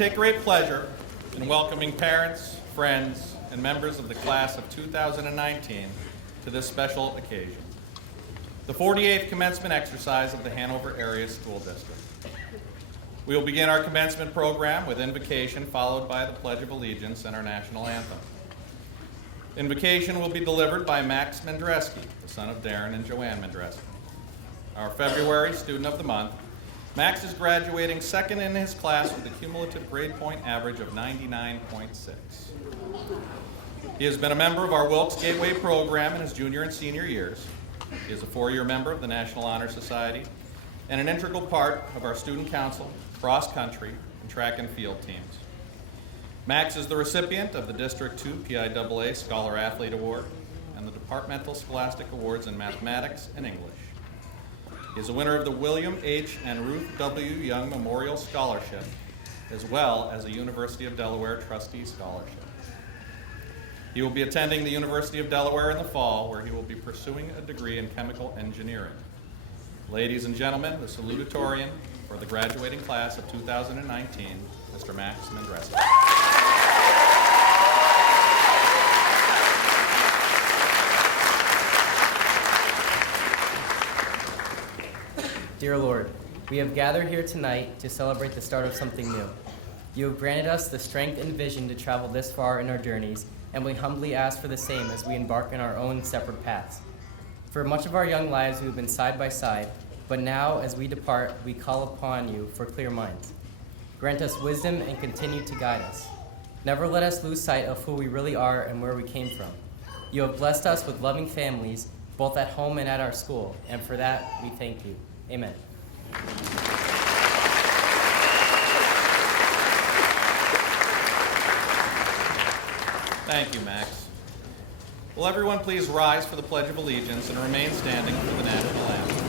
take great pleasure in welcoming parents, friends, and members of the class of 2019 to this special occasion, the 48th commencement exercise of the Hanover Area School District. We will begin our commencement program with invocation, followed by the Pledge of Allegiance and our national anthem. Invocation will be delivered by Max Mendreski, the son of Darren and Joanne Mendreski. Our February student of the month, Max is graduating second in his class with a cumulative grade point average of 99.6. He has been a member of our Wilkes Gateway program in his junior and senior years. He is a four-year member of the National Honor Society and an integral part of our student council, cross-country, and track and field teams. Max is the recipient of the District 2 PIAA Scholar Athlete Award and the Departmental Scholastic Awards in Mathematics and English. He is a winner of the William H. and Ruth W. Young Memorial Scholarship, as well as a University of Delaware Trustee Scholarship. He will be attending the University of Delaware in the fall, where he will be pursuing a degree in chemical engineering. Ladies and gentlemen, the salutatorian for the graduating class of 2019, Mr. Max Mendreski. Dear Lord, we have gathered here tonight to celebrate the start of something new. You have granted us the strength and vision to travel this far in our journeys, and we humbly ask for the same as we embark on our own separate paths. For much of our young lives we have been side by side, but now as we depart, we call upon you for clear minds. Grant us wisdom and continue to guide us. Never let us lose sight of who we really are and where we came from. You have blessed us with loving families, both at home and at our school, and for that we thank you. Amen. Thank you, Max. Will everyone please rise for the Pledge of Allegiance and remain standing for the national anthem.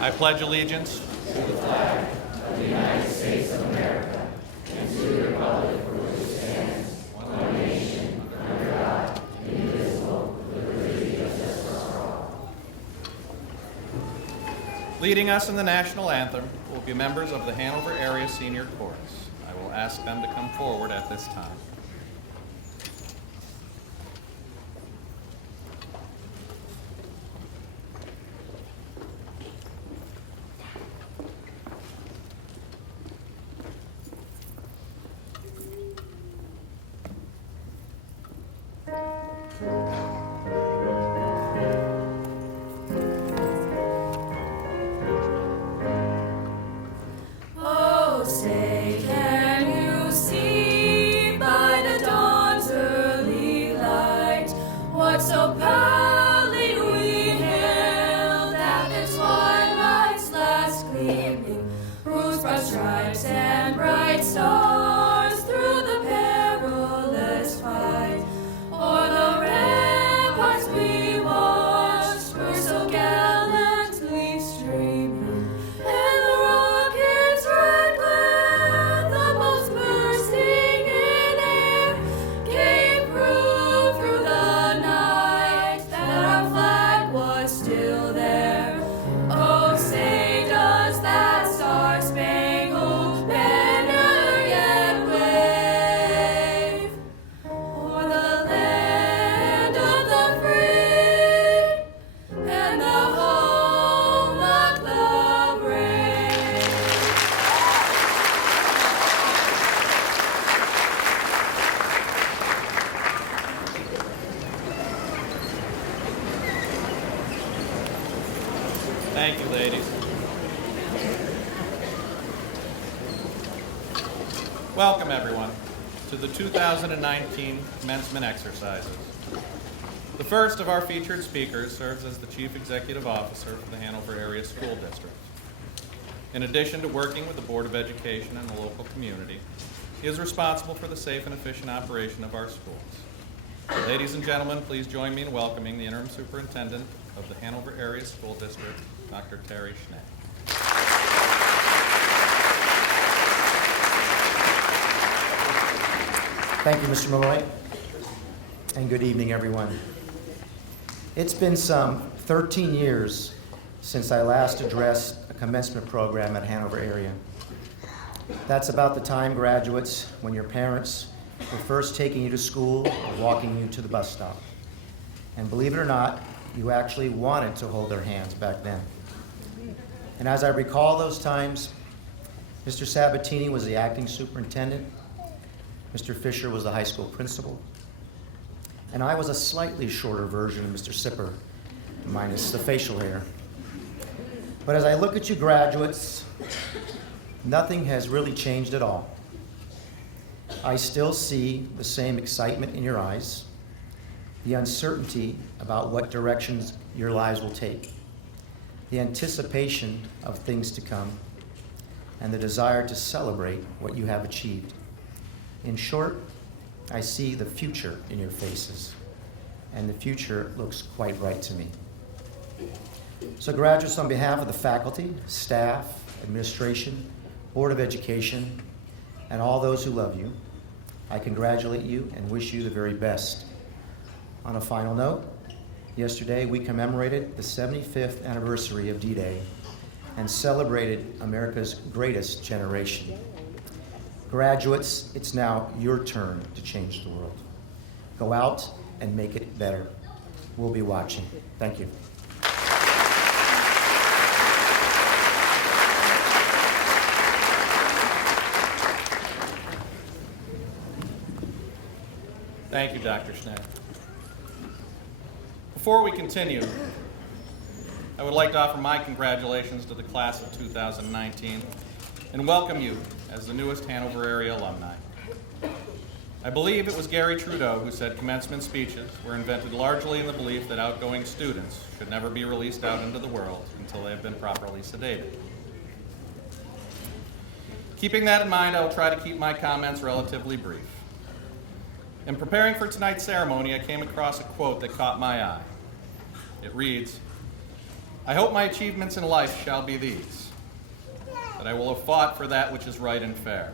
I pledge allegiance to the flag of the United States of America and to the republic for which it stands, one nation, under God, indivisible, with liberty and justice for all. Leading us in the national anthem will be members of the Hanover Area Senior Chorus. I will ask them to come forward at this time. Oh, say, can you see by the dawn's early light what so proudly we hailed at the twilight's last gleaming, whose broad stripes and bright stars through the perilous fight o'er the ramparts we watched were so gallantly streaming, and the rocket's red glare, the most bursting in air, gave proof through the night that our flag was still there. Oh, say, does that star-spangled banner yet wave o'er the land of the free and the home of the brave? Thank you, ladies. Welcome, everyone, to the 2019 commencement exercises. The first of our featured speakers serves as the Chief Executive Officer for the Hanover Area School District. In addition to working with the Board of Education and the local community, he is responsible for the safe and efficient operation of our schools. Ladies and gentlemen, please join me in welcoming the Interim Superintendent of the Hanover Area School District, Dr. Terry Schneck. Thank you, Mr. Malloy, and good evening, everyone. It's been some 13 years since I last addressed a commencement program at Hanover Area. That's about the time, graduates, when your parents were first taking you to school or walking you to the bus stop. And believe it or not, you actually wanted to hold their hands back then. And as I recall those times, Mr. Sabatini was the acting superintendent, Mr. Fisher was the high school principal, and I was a slightly shorter version of Mr. Sipper, minus the facial hair. But as I look at you graduates, nothing has really changed at all. I still see the same excitement in your eyes, the uncertainty about what directions your lives will take, the anticipation of things to come, and the desire to celebrate what you have achieved. In short, I see the future in your faces, and the future looks quite bright to me. So graduates, on behalf of the faculty, staff, administration, Board of Education, and all those who love you, I congratulate you and wish you the very best. On a final note, yesterday we commemorated the 75th anniversary of D-Day and celebrated America's greatest generation. Graduates, it's now your turn to change the world. Go out and make it better. We'll be watching. Thank you. Thank you, Dr. Schneck. Before we continue, I would like to offer my congratulations to the class of 2019 and welcome you as the newest Hanover area alumni. I believe it was Gary Trudeau who said commencement speeches were invented largely in the belief that outgoing students should never be released out into the world until they have been properly sedated. Keeping that in mind, I will try to keep my comments relatively brief. In preparing for tonight's ceremony, I came across a quote that caught my eye. It reads, "I hope my achievements in life shall be these, that I will have fought for that which is right and fair,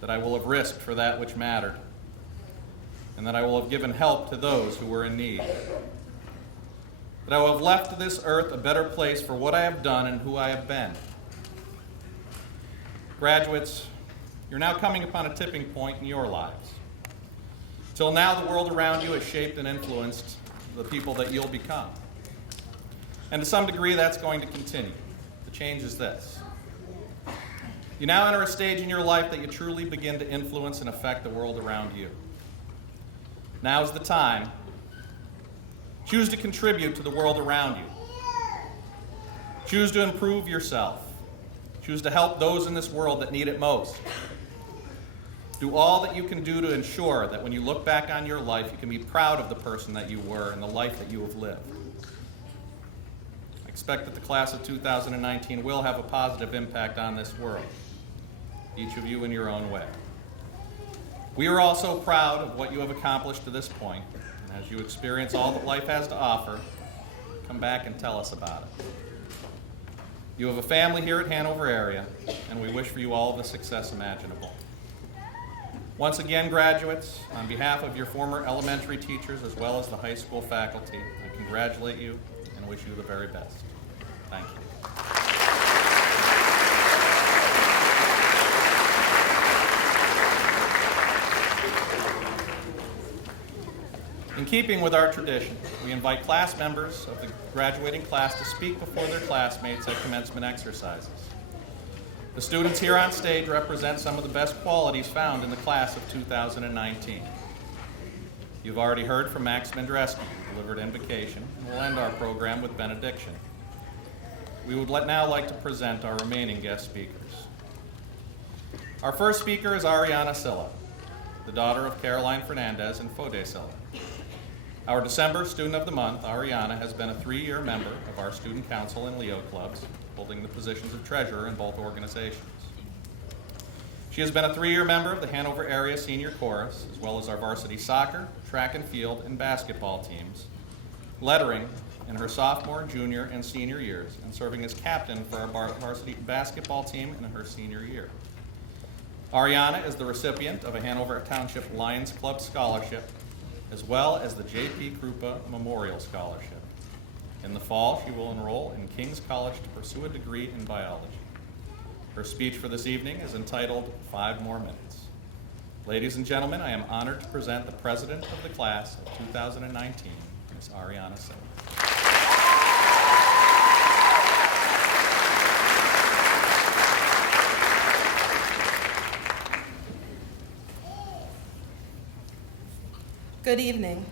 that I will have risked for that which mattered, and that I will have given help to those who were in need, that I will have left this earth a better place for what I have done and who I have been." Graduates, you're now coming upon a tipping point in your lives. Till now, the world around you has shaped and influenced the people that you'll become. And to some degree, that's going to continue. The change is this. You now enter a stage in your life that you truly begin to influence and affect the world around you. Now's the time. Choose to contribute to the world around you. Choose to improve yourself. Choose to help those in this world that need it most. Do all that you can do to ensure that when you look back on your life, you can be proud of the person that you were and the life that you have lived. I expect that the class of 2019 will have a positive impact on this world, each of you in your own way. We are also proud of what you have accomplished to this point, and as you experience all that life has to offer, come back and tell us about it. You have a family here at Hanover area, and we wish for you all the success imaginable. Once again, graduates, on behalf of your former elementary teachers as well as the high school faculty, I congratulate you and wish you the very best. Thank you. In keeping with our tradition, we invite class members of the graduating class to speak before their classmates at commencement exercises. The students here on stage represent some of the best qualities found in the class of 2019. You've already heard from Max Mendreski, who delivered invocation, and we'll end our program with benediction. We would now like to present our remaining guest speakers. Our first speaker is Ariana Silla, the daughter of Caroline Fernandez and Fode Silla. Our December Student of the Month, Ariana, has been a 3-year member of our Student Council and Leo Clubs, holding the positions of treasurer in both organizations. She has been a 3-year member of the Hanover Area Senior Chorus, as well as our varsity soccer, track and field, and basketball teams, lettering in her sophomore, junior, and senior years, and serving as captain for our varsity basketball team in her senior year. Ariana is the recipient of a Hanover Township Lions Club scholarship, as well as the J.P. Krupa Memorial Scholarship. In the fall, she will enroll in King's College to pursue a degree in biology. Her speech for this evening is entitled 5 More Minutes. Ladies and gentlemen, I am honored to present the president of the class of 2019, Ms. Ariana Singh. Good evening,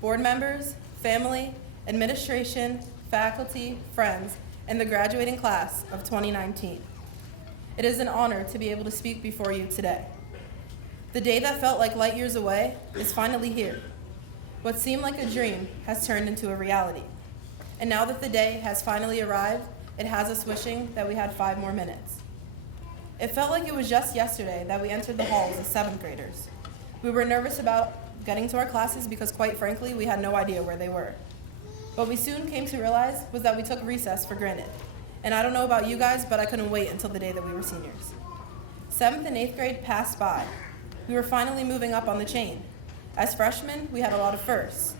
board members, family, administration, faculty, friends, and the graduating class of 2019. It is an honor to be able to speak before you today. The day that felt like light years away is finally here. What seemed like a dream has turned into a reality. And now that the day has finally arrived, it has us wishing that we had 5 more minutes. It felt like it was just yesterday that we entered the halls as 7th graders. We were nervous about getting to our classes because, quite frankly, we had no idea where they were. What we soon came to realize was that we took recess for granted. And I don't know about you guys, but I couldn't wait until the day that we were seniors. 7th and 8th grade passed by. We were finally moving up on the chain. As freshmen, we had a lot of firsts.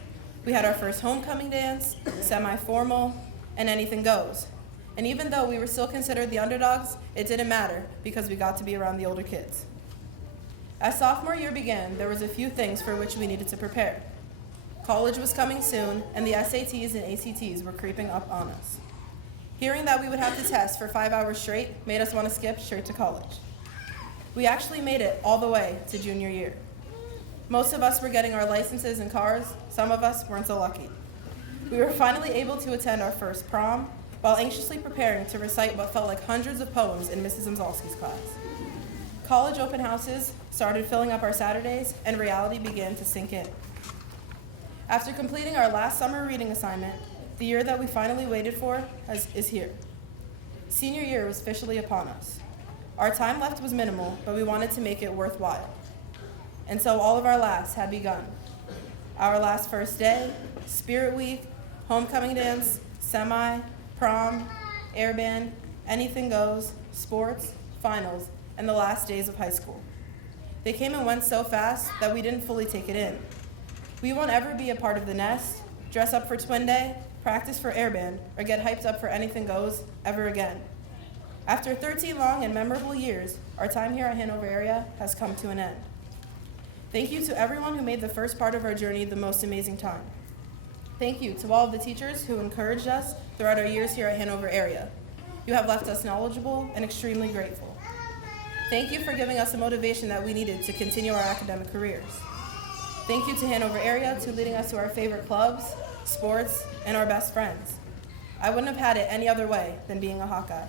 We had our first homecoming dance, semi-formal, and anything goes. And even though we were still considered the underdogs, it didn't matter because we got to be around the older kids. As sophomore year began, there was a few things for which we needed to prepare. College was coming soon, and the SATs and ACTs were creeping up on us. Hearing that we would have to test for 5 hours straight made us want to skip straight to college. We actually made it all the way to junior year. Most of us were getting our licenses and cars, some of us weren't so lucky. We were finally able to attend our first prom while anxiously preparing to recite what felt like hundreds of poems in Mrs. Zimzalski's class. College open houses started filling up our Saturdays, and reality began to sink in. After completing our last summer reading assignment, the year that we finally waited for is here. Senior year was officially upon us. Our time left was minimal, but we wanted to make it worthwhile. And so all of our laughs had begun. Our last first day, Spirit Week, homecoming dance, semi, prom, air band, anything goes, sports, finals, and the last days of high school. They came and went so fast that we didn't fully take it in. We won't ever be a part of the nest, dress up for twin day, practice for air band, or get hyped up for anything goes ever again. After 13 long and memorable years, our time here at Hanover area has come to an end. Thank you to everyone who made the first part of our journey the most amazing time. Thank you to all of the teachers who encouraged us throughout our years here at Hanover area. You have left us knowledgeable and extremely grateful. Thank you for giving us the motivation that we needed to continue our academic careers. Thank you to Hanover area for leading us to our favorite clubs, sports, and our best friends. I wouldn't have had it any other way than being a Hawkeye.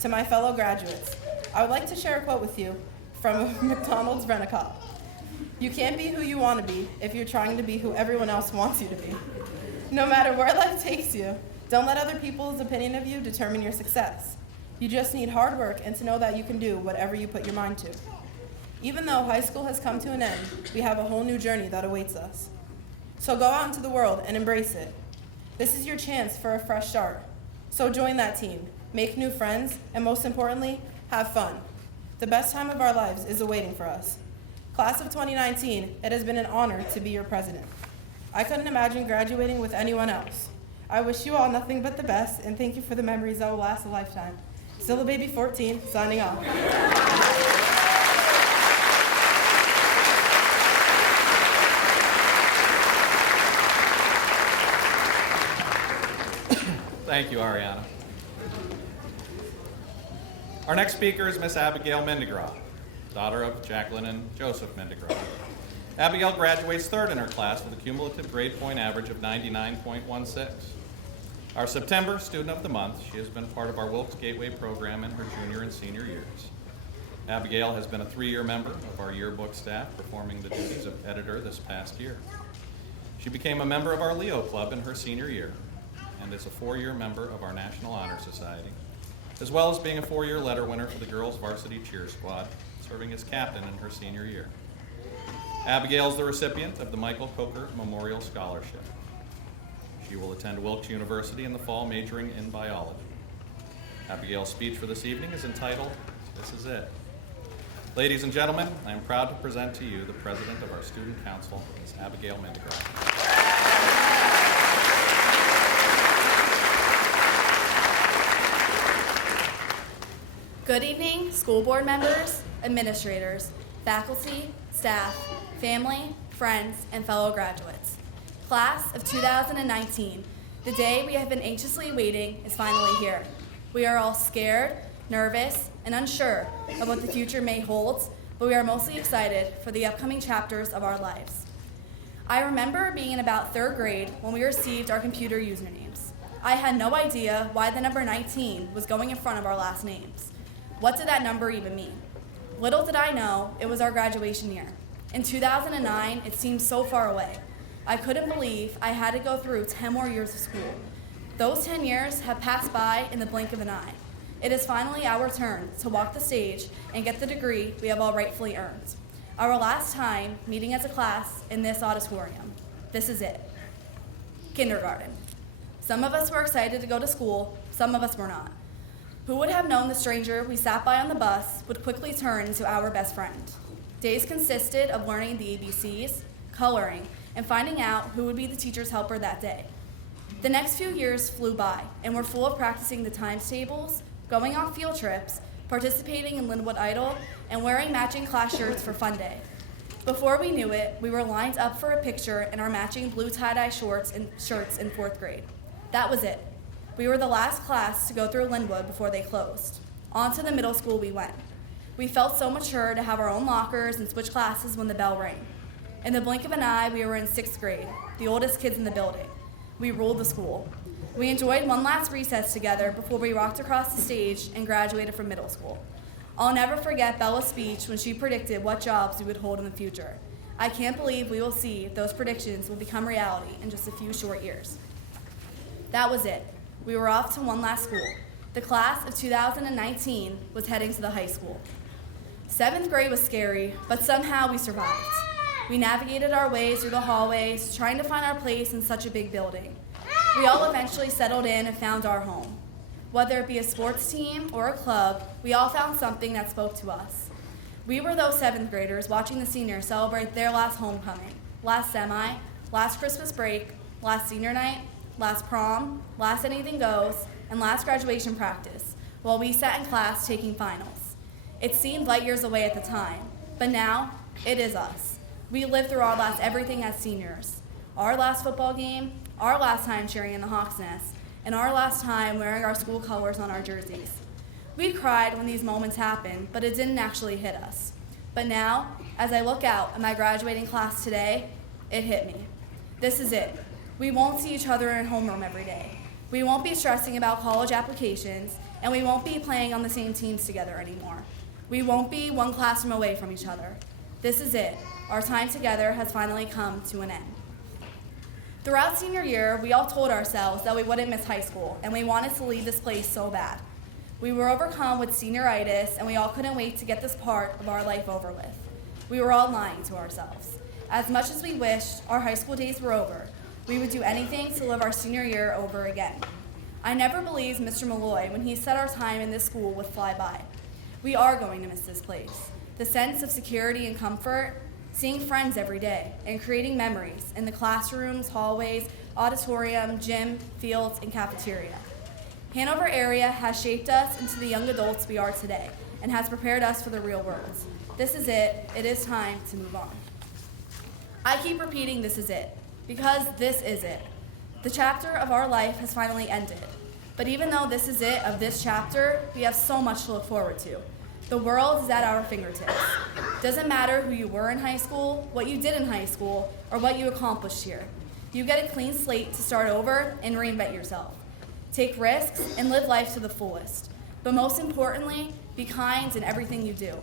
To my fellow graduates, I would like to share a quote with you from McDonald's Rent-A-Cop. You can't be who you want to be if you're trying to be who everyone else wants you to be. No matter where life takes you, don't let other people's opinion of you determine your success. You just need hard work and to know that you can do whatever you put your mind to. Even though high school has come to an end, we have a whole new journey that awaits us. So go out into the world and embrace it. This is your chance for a fresh start. So join that team, make new friends, and most importantly, have fun. The best time of our lives is awaiting for us. Class of 2019, it has been an honor to be your president. I couldn't imagine graduating with anyone else. I wish you all nothing but the best, and thank you for the memories that will last a lifetime. Still a baby 14, signing off. Thank you, Ariana. Our next speaker is Miss Abigail Mendegraw, daughter of Jacqueline and Joseph Mendegraw. Abigail graduates 3rd in her class with a cumulative grade point average of 99.16. Our September Student of the Month, she has been part of our Wilkes Gateway program in her junior and senior years. Abigail has been a 3-year member of our yearbook staff, performing the duties of editor this past year. She became a member of our Leo Club in her senior year, and is a 4-year member of our National Honor Society, as well as being a 4-year letter winner for the girls varsity cheer squad, serving as captain in her senior year. Abigail is the recipient of the Michael Coker Memorial Scholarship. She will attend Wilkes University in the fall, majoring in biology. Abigail's speech for this evening is entitled, "This Is It." Ladies and gentlemen, I am proud to present to you the president of our student council, Ms. Abigail Mendegraw. Good evening, school board members, administrators, faculty, staff, family, friends, and fellow graduates. Class of 2019, the day we have been anxiously waiting is finally here. We are all scared, nervous, and unsure of what the future may hold, but we are mostly excited for the upcoming chapters of our lives. I remember being in about 3rd grade when we received our computer usernames. I had no idea why the number 19 was going in front of our last names. What did that number even mean? Little did I know it was our graduation year. In 2009, it seemed so far away. I couldn't believe I had to go through 10 more years of school. Those 10 years have passed by in the blink of an eye. It is finally our turn to walk the stage and get the degree we have all rightfully earned. Our last time meeting as a class in this auditorium. This is it. Kindergarten. Some of us were excited to go to school, some of us were not. Who would have known the stranger we sat by on the bus would quickly turn into our best friend? Days consisted of learning the ABCs, coloring, and finding out who would be the teacher's helper that day. The next few years flew by and were full of practicing the times tables, going on field trips, participating in Linwood Idol, and wearing matching class shirts for fun day. Before we knew it, we were lined up for a picture in our matching blue tie-dye shorts and shirts in 4th grade. That was it. We were the last class to go through Linwood before they closed. On to the middle school we went. We felt so mature to have our own lockers and switch classes when the bell rang. In the blink of an eye, we were in 6th grade, the oldest kids in the building. We ruled the school. We enjoyed one last recess together before we walked across the stage and graduated from middle school. I'll never forget Bella's speech when she predicted what jobs we would hold in the future. I can't believe we will see if those predictions will become reality in just a few short years. That was it. We were off to one last school. The class of 2019 was heading to the high school. 7th grade was scary, but somehow we survived. We navigated our ways through the hallways, trying to find our place in such a big building. We all eventually settled in and found our home. Whether it be a sports team or a club, we all found something that spoke to us. We were those 7th graders watching the seniors celebrate their last homecoming, last semi, last Christmas break, last senior night, last prom, last anything goes, and last graduation practice, while we sat in class taking finals. It seemed light years away at the time, but now it is us. We lived through our last everything as seniors. Our last football game, our last time cheering in the Hawks' Nest, and our last time wearing our school colors on our jerseys. We cried when these moments happened, but it didn't actually hit us. But now, as I look out at my graduating class today, it hit me. This is it. We won't see each other in homeroom every day. We won't be stressing about college applications, and we won't be playing on the same teams together anymore. We won't be one classroom away from each other. This is it. Our time together has finally come to an end. Throughout senior year, we all told ourselves that we wouldn't miss high school, and we wanted to leave this place so bad. We were overcome with senioritis, and we all couldn't wait to get this part of our life over with. We were all lying to ourselves. As much as we wished our high school days were over, we would do anything to live our senior year over again. I never believed Mr. Malloy when he said our time in this school would fly by. We are going to miss this place. The sense of security and comfort, seeing friends every day, and creating memories in the classrooms, hallways, auditorium, gym, fields, and cafeteria. Hanover area has shaped us into the young adults we are today and has prepared us for the real world. This is it. It is time to move on. I keep repeating this is it, because this is it. The chapter of our life has finally ended. But even though this is it of this chapter, we have so much to look forward to. The world is at our fingertips. Doesn't matter who you were in high school, what you did in high school, or what you accomplished here. You get a clean slate to start over and reinvent yourself. Take risks and live life to the fullest. But most importantly, be kind in everything you do.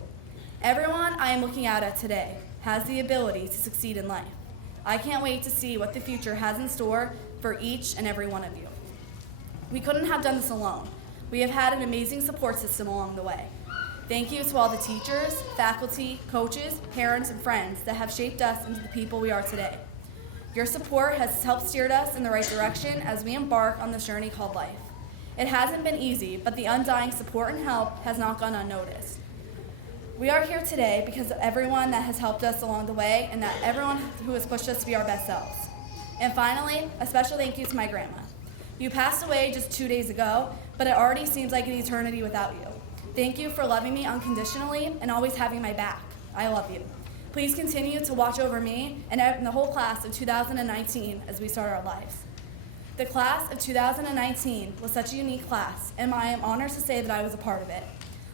Everyone I am looking out at today has the ability to succeed in life. I can't wait to see what the future has in store for each and every one of you. We couldn't have done this alone. We have had an amazing support system along the way. Thank you to all the teachers, faculty, coaches, parents, and friends that have shaped us into the people we are today. Your support has helped steer us in the right direction as we embark on this journey called life. It hasn't been easy, but the undying support and help has not gone unnoticed. We are here today because of everyone that has helped us along the way and that everyone who has pushed us to be our best selves. And finally, a special thank you to my grandma. You passed away just 2 days ago, but it already seems like an eternity without you. Thank you for loving me unconditionally and always having my back. I love you. Please continue to watch over me and the whole class of 2019 as we start our lives. The class of 2019 was such a unique class, and I am honored to say that I was a part of it.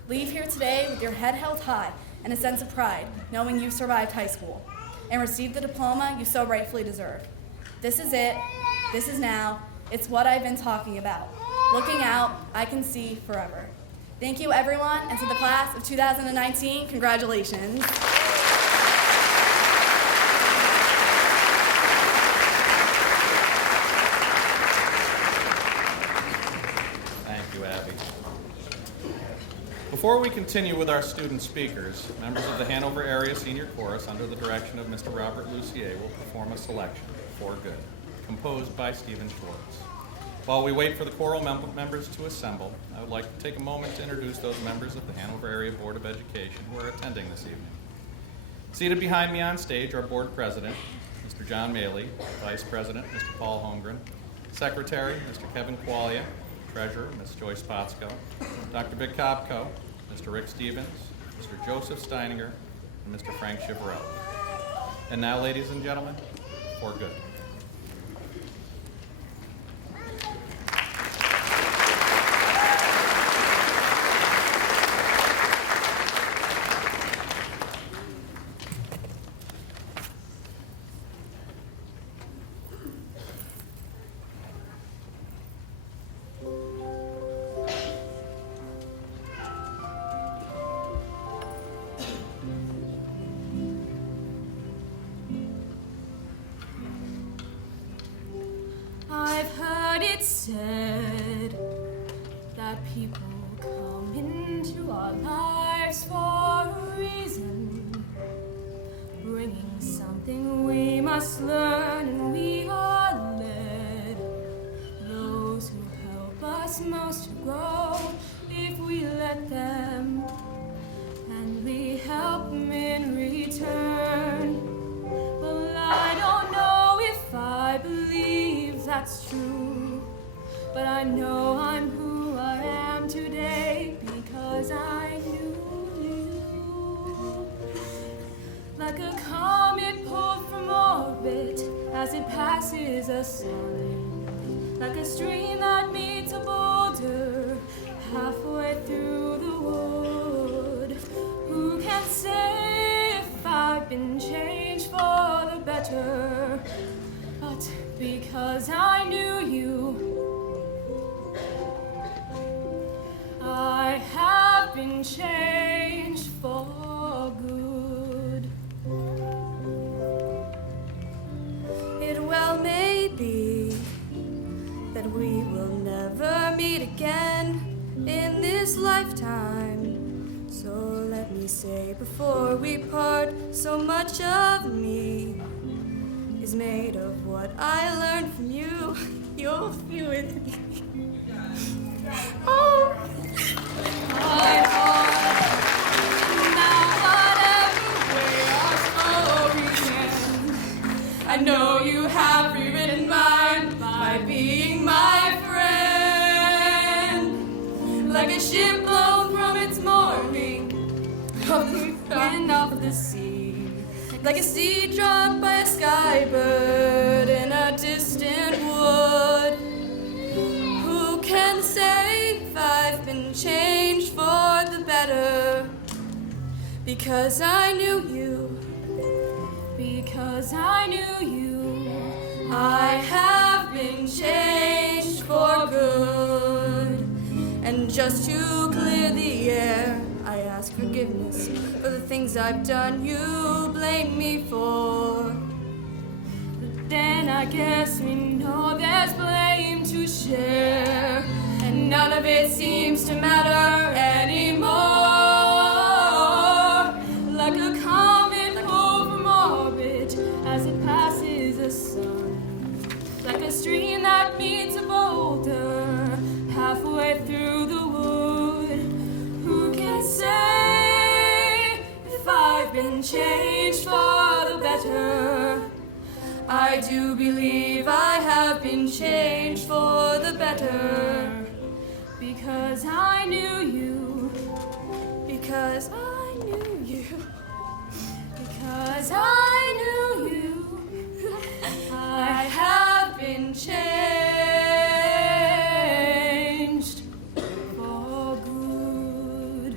Leave here today with your head held high and a sense of pride, knowing you survived high school, and received the diploma you so rightfully deserve. This is it. This is now. It's what I've been talking about. Looking out, I can see forever. Thank you, everyone, and to the class of 2019, congratulations. Thank you, Abby. Before we continue with our student speakers, members of the Hanover Area Senior Chorus, under the direction of Mr. Robert Lucier, will perform a selection, For Good, composed by Stephen Schwartz. While we wait for the choral members to assemble, I would like to take a moment to introduce those members of the Hanover Area Board of Education who are attending this evening. Seated behind me on stage are Board President, Mr. John Maley, Vice President, Mr. Paul Holmgren, Secretary, Mr. Kevin Qualia, Treasurer, Ms. Joyce Potsko, Dr. Vic Kopko, Mr. Rick Stevens, Mr. Joseph Steininger, and Mr. Frank Chivarelli. And now, ladies and gentlemen, For Good. I've heard it said that people come into our lives for a reason, bringing something we must learn, and we are led. Those who help us most to grow, if we let them, and we help them in return. Well, I don't know if I believe that's true, but I know I'm who I am today because I knew you. Like a comet pulled from orbit as it passes a sun, like a stream that meets a boulder halfway through the wood. Who can say if I've been changed for the better? But because I knew you, I have been changed for good. It well may be that we will never meet again in this lifetime. So let me say before we part, so much of me is made of what I learned from you. You'll be with me. Oh, I know. Now whatever way our stories end, I know you have rewritten mine by being my friend. Like a ship blown from its mooring, of the wind of the sea, like a seed dropped by a skybird in a distant wood. Who can say if I've been changed for the better? Because I knew you. Because I knew you. I have been changed for good. And just to clear the air, I ask forgiveness for the things I've done you blame me for. But then I guess we know there's blame to share, and none of it seems to matter anymore. Like a comet pulled from orbit as it passes the sun, like a stream that meets a boulder halfway through the wood. Who can say if I've been changed for the better? I do believe I have been changed for the better. Because I knew you. because I knew you. Because I knew you, I have been changed for good.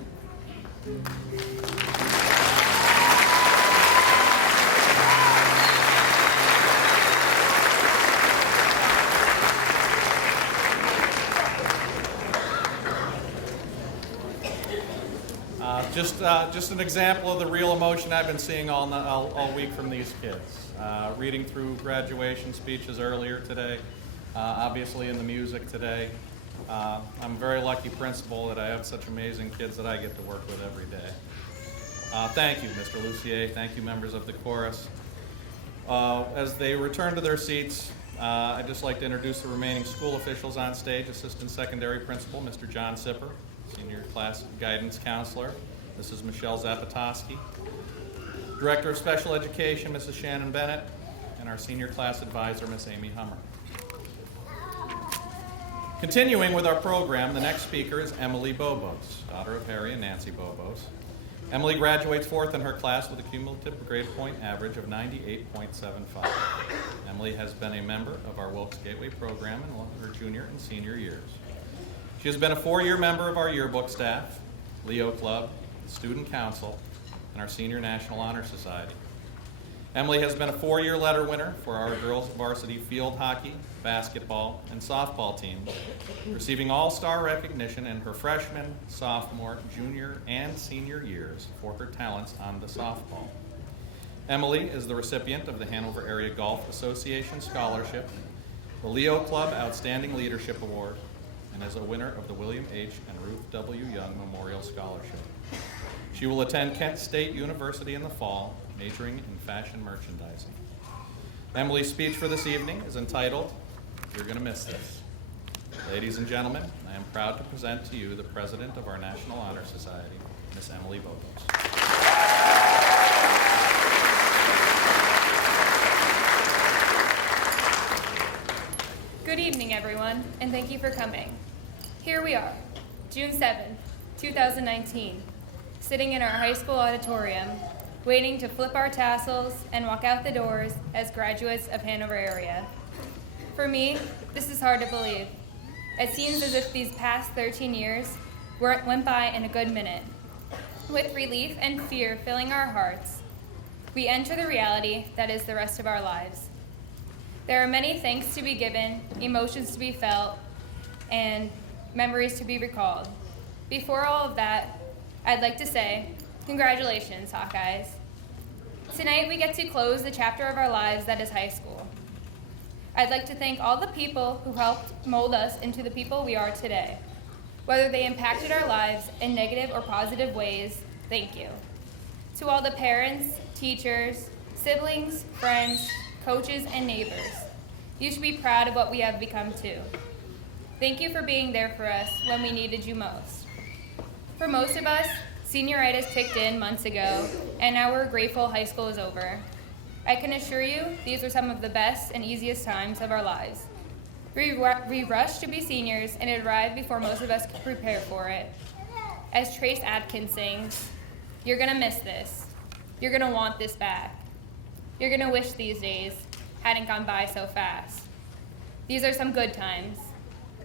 Just an example of the real emotion I've been seeing all week from these kids. Reading through graduation speeches earlier today, obviously in the music today. I'm a very lucky principal that I have such amazing kids that I get to work with every day. Thank you, Mr. Lucier. Thank you, members of the chorus. As they return to their seats, I'd just like to introduce the remaining school officials on stage. Assistant Secondary Principal, Mr. John Sipper. Senior Class Guidance Counselor, Mrs. Michelle Zapatoski. Director of Special Education, Mrs. Shannon Bennett. And our Senior Class Advisor, Miss Amy Hummer. Continuing with our program, the next speaker is Emily Bobos, daughter of Harry and Nancy Bobos. Emily graduates fourth in her class with a cumulative grade point average of 98.75. Emily has been a member of our Wilkes Gateway program in her junior and senior years. She has been a 4-year member of our yearbook staff, Leo Club, Student Council, and our Senior National Honor Society. Emily has been a 4-year letter winner for our girls varsity field hockey, basketball, and softball teams, receiving all-star recognition in her freshman, sophomore, junior, and senior years for her talents on the softball. Emily is the recipient of the Hanover Area Golf Association Scholarship, the Leo Club Outstanding Leadership Award, and is a winner of the William H. and Ruth W. Young Memorial Scholarship. She will attend Kent State University in the fall, majoring in fashion merchandising. Emily's speech for this evening is entitled, "You're Gonna Miss This." Ladies and gentlemen, I am proud to present to you the President of our National Honor Society, Miss Emily Bobos. Good evening, everyone, and thank you for coming. Here we are, June 7th, 2019, sitting in our high school auditorium, waiting to flip our tassels and walk out the doors as graduates of Hanover area. For me, this is hard to believe. It seems as if these past 13 years went by in a good minute. With relief and fear filling our hearts, we enter the reality that is the rest of our lives. There are many thanks to be given, emotions to be felt, and memories to be recalled. Before all of that, I'd like to say, congratulations, Hawkeyes. Tonight we get to close the chapter of our lives that is high school. I'd like to thank all the people who helped mold us into the people we are today. Whether they impacted our lives in negative or positive ways, thank you. To all the parents, teachers, siblings, friends, coaches, and neighbors, you should be proud of what we have become too. Thank you for being there for us when we needed you most. For most of us, senioritis kicked in months ago, and now we're grateful high school is over. I can assure you, these were some of the best and easiest times of our lives. We rushed to be seniors, and it arrived before most of us could prepare for it. As Trace Adkins sings, "You're gonna miss this. You're gonna want this back. You're gonna wish these days hadn't gone by so fast." These are some good times,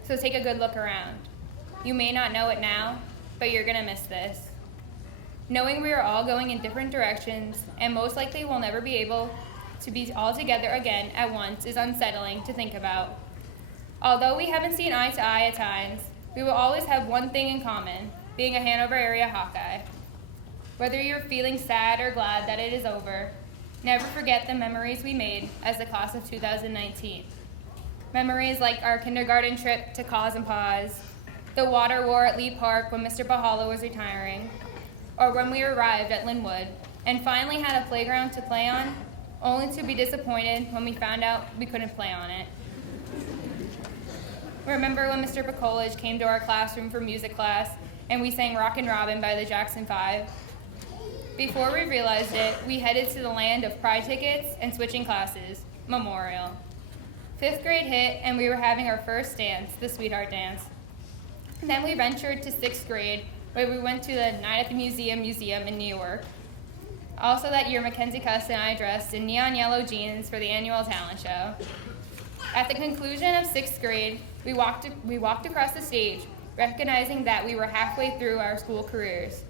so take a good look around. You may not know it now, but you're gonna miss this. Knowing we are all going in different directions and most likely will never be able to be all together again at once is unsettling to think about. Although we haven't seen eye to eye at times, we will always have one thing in common, being a Hanover area Hawkeye. Whether you're feeling sad or glad that it is over, never forget the memories we made as the class of 2019. Memories like our kindergarten trip to Cause and Pause, the water war at Lee Park when Mr. Bahala was retiring, or when we arrived at Linwood and finally had a playground to play on, only to be disappointed when we found out we couldn't play on it. Remember when Mr. Bacolage came to our classroom for music class and we sang Rockin' Robin by the Jackson 5? Before we realized it, we headed to the land of pride tickets and switching classes, Memorial. 5th grade hit and we were having our first dance, the Sweetheart Dance. And then we ventured to 6th grade, where we went to the Night at the Museum in New York. Also that year, Mackenzie Cuss and I dressed in neon yellow jeans for the annual talent show. At the conclusion of 6th grade, we walked across the stage, recognizing that we were halfway through our school careers.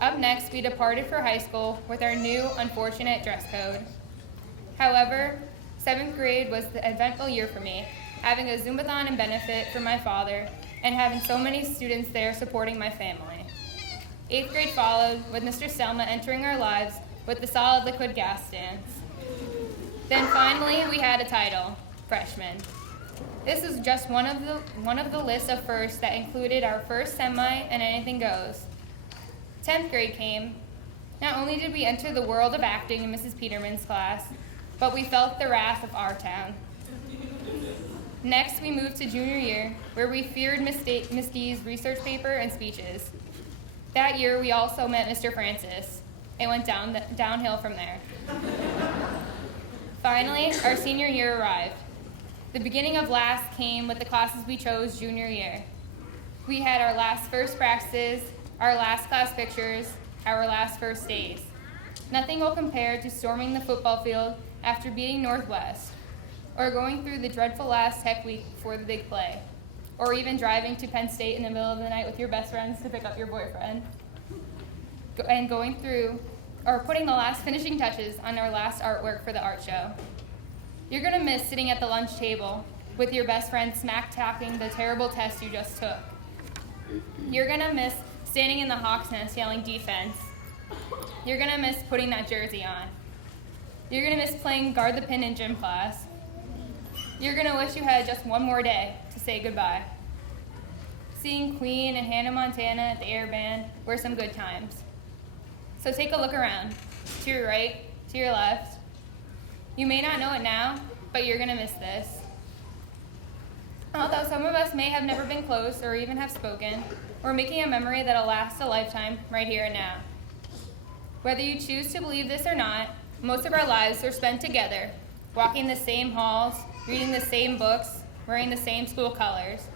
Up next, we departed for high school with our new, unfortunate dress code. However, 7th grade was the eventful year for me, having a Zumbathon and benefit for my father, and having so many students there supporting my family. 8th grade followed, with Mr. Selma entering our lives with the solid liquid gas stands. Then finally, we had a title, freshman. This is just one of the list of firsts that included our first semi and anything goes. 10th grade came. Not only did we enter the world of acting in Mrs. Peterman's class, but we felt the wrath of our town. Next, we moved to junior year, where we feared Miss D's research paper and speeches. That year, we also met Mr. Francis. It went downhill from there. Finally, our senior year arrived. The beginning of last came with the classes we chose junior year. We had our last first practices, our last class pictures, our last first days. Nothing will compare to storming the football field after beating Northwest, or going through the dreadful last tech week before the big play, or even driving to Penn State in the middle of the night with your best friends to pick up your boyfriend, and going through, or putting the last finishing touches on our last artwork for the art show. You're gonna miss sitting at the lunch table with your best friend smack-talking the terrible test you just took. You're gonna miss standing in the Hawks nest yelling defense. You're gonna miss putting that jersey on. You're gonna miss playing guard the pin in gym class. You're gonna wish you had just one more day to say goodbye. Seeing Queen and Hannah Montana at the Air Band were some good times. So take a look around, to your right, to your left. You may not know it now, but you're gonna miss this. Although some of us may have never been close or even have spoken, we're making a memory that'll last a lifetime right here and now. Whether you choose to believe this or not, most of our lives were spent together, walking the same halls, reading the same books, wearing the same school colors.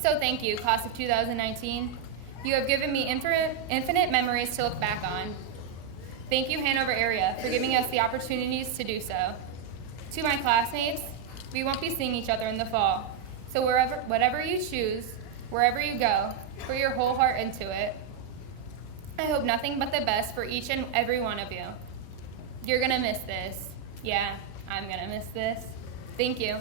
So thank you, class of 2019. You have given me infinite memories to look back on. Thank you, Hanover area, for giving us the opportunities to do so. To my classmates, we won't be seeing each other in the fall. So whatever you choose, wherever you go, put your whole heart into it. I hope nothing but the best for each and every one of you. You're gonna miss this. Yeah, I'm gonna miss this. Thank you.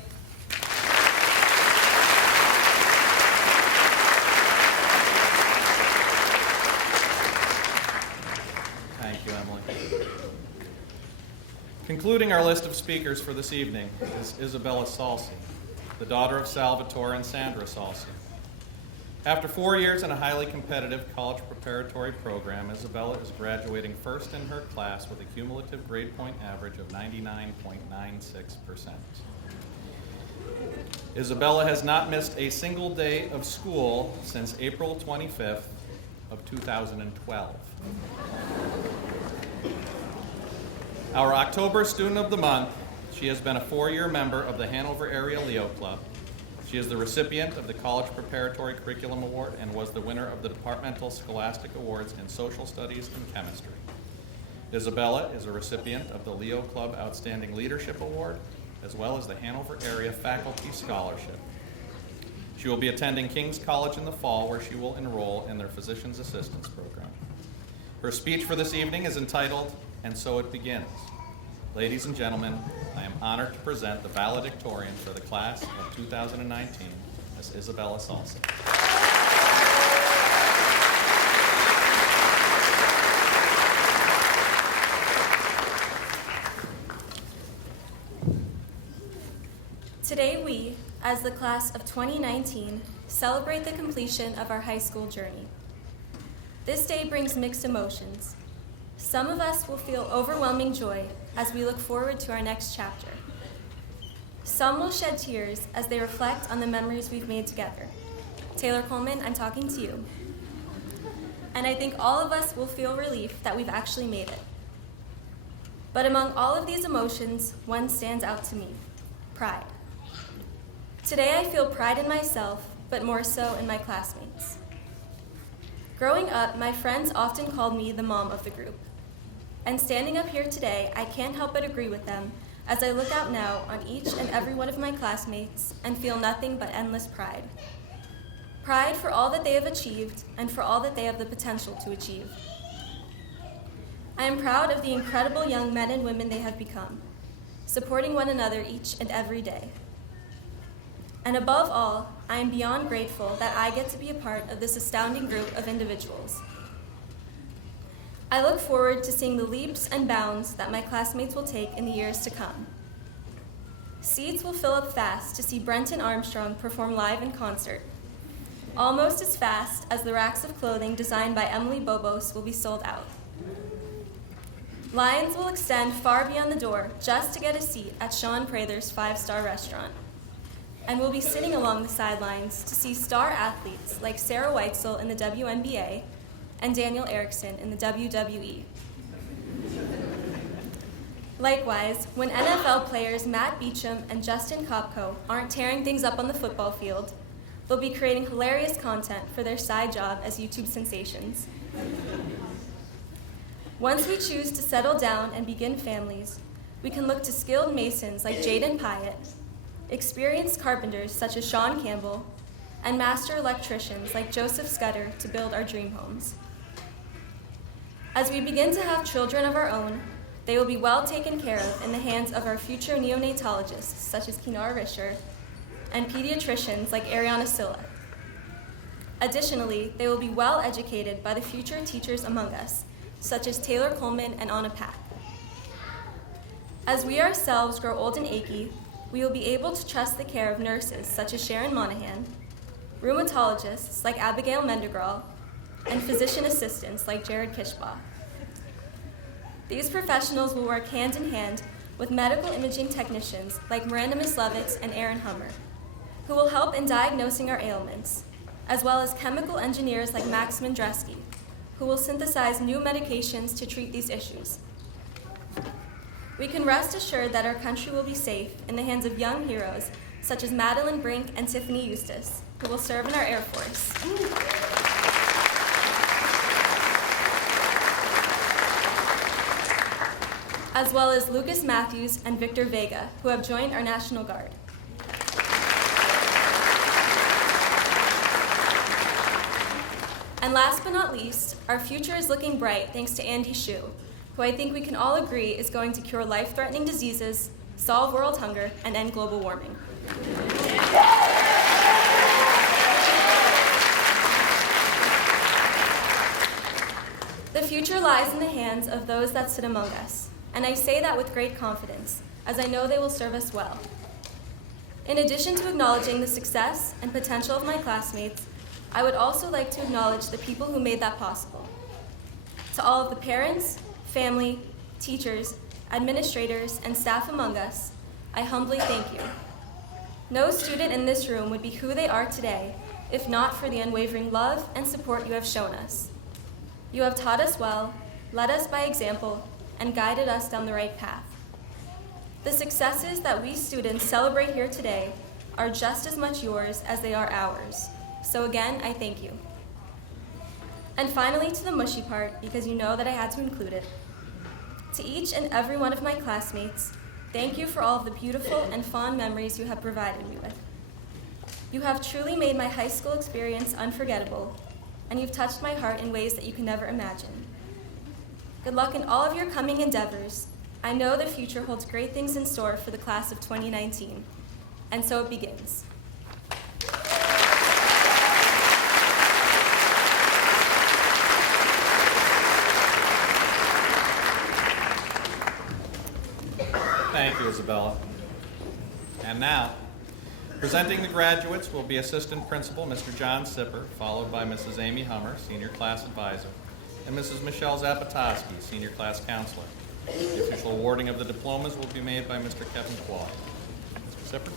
Thank you, Emily. Concluding our list of speakers for this evening is Isabella Salsi, the daughter of Salvatore and Sandra Salsi. After 4 years in a highly competitive college preparatory program, Isabella is graduating first in her class with a cumulative grade point average of 99.96%. Isabella has not missed a single day of school since April 25th of 2012. Our October Student of the Month, she has been a 4-year member of the Hanover Area Leo Club. She is the recipient of the College Preparatory Curriculum Award and was the winner of the Departmental Scholastic Awards in Social Studies and Chemistry. Isabella is a recipient of the Leo Club Outstanding Leadership Award, as well as the Hanover Area Faculty Scholarship. She will be attending King's College in the fall, where she will enroll in their Physician's Assistance Program. Her speech for this evening is entitled, "And So It Begins." Ladies and gentlemen, I am honored to present the valedictorian for the class of 2019, Ms. Isabella Salsi. Today we, as the class of 2019, celebrate the completion of our high school journey. This day brings mixed emotions. Some of us will feel overwhelming joy as we look forward to our next chapter. Some will shed tears as they reflect on the memories we've made together. Taylor Coleman, I'm talking to you. And I think all of us will feel relief that we've actually made it. But among all of these emotions, one stands out to me: pride. Today I feel pride in myself, but more so in my classmates. Growing up, my friends often called me the mom of the group. And standing up here today, I can't help but agree with them as I look out now on each and every one of my classmates and feel nothing but endless pride. Pride for all that they have achieved and for all that they have the potential to achieve. I am proud of the incredible young men and women they have become, supporting one another each and every day. And above all, I am beyond grateful that I get to be a part of this astounding group of individuals. I look forward to seeing the leaps and bounds that my classmates will take in the years to come. Seats will fill up fast to see Brenton Armstrong perform live in concert, almost as fast as the racks of clothing designed by Emily Bobos will be sold out. Lines will extend far beyond the door just to get a seat at Sean Prather's 5-star restaurant. And we'll be sitting along the sidelines to see star athletes like Sarah Weitzel in the WNBA and Daniel Erickson in the WWE. Likewise, when NFL players Matt Beecham and Justin Kopko aren't tearing things up on the football field, they'll be creating hilarious content for their side job as YouTube sensations. Once we choose to settle down and begin families, we can look to skilled masons like Jaden Pyatt, experienced carpenters such as Sean Campbell, and master electricians like Joseph Scudder to build our dream homes. As we begin to have children of our own, they will be well taken care of in the hands of our future neonatologists such as Kinar Risher and pediatricians like Ariana Silla. Additionally, they will be well educated by the future teachers among us, such as Taylor Coleman and Anna Pack. As we ourselves grow old and achy, we will be able to trust the care of nurses such as Sharon Monahan, rheumatologists like Abigail Mendergrahl, and physician assistants like Jared Kishbaugh. These professionals will work hand in hand with medical imaging technicians like Miranda Mislevitz and Aaron Hummer, who will help in diagnosing our ailments, as well as chemical engineers like Max Mandreski, who will synthesize new medications to treat these issues. We can rest assured that our country will be safe in the hands of young heroes such as Madeline Brink and Tiffany Eustace, who will serve in our Air Force. As well as Lucas Matthews and Victor Vega, who have joined our National Guard. And last but not least, our future is looking bright thanks to Andy Shu, who I think we can all agree is going to cure life-threatening diseases, solve world hunger, and end global warming. The future lies in the hands of those that sit among us, and I say that with great confidence, as I know they will serve us well. In addition to acknowledging the success and potential of my classmates, I would also like to acknowledge the people who made that possible. To all of the parents, family, teachers, administrators, and staff among us, I humbly thank you. No student in this room would be who they are today if not for the unwavering love and support you have shown us. You have taught us well, led us by example, and guided us down the right path. The successes that we students celebrate here today are just as much yours as they are ours. So again, I thank you. And finally, to the mushy part, because you know that I had to include it. To each and every one of my classmates, thank you for all of the beautiful and fond memories you have provided me with. You have truly made my high school experience unforgettable, and you've touched my heart in ways that you can never imagine. Good luck in all of your coming endeavors. I know the future holds great things in store for the class of 2019, and so it begins. Thank you, Isabella. And now, presenting the graduates will be Assistant Principal Mr. John Sipper, followed by Mrs. Amy Hummer, Senior Class Advisor, and Mrs. Michelle Zapatoski, Senior Class Counselor. The official awarding of the diplomas will be made by Mr. Kevin Quall. Mr. Sipper.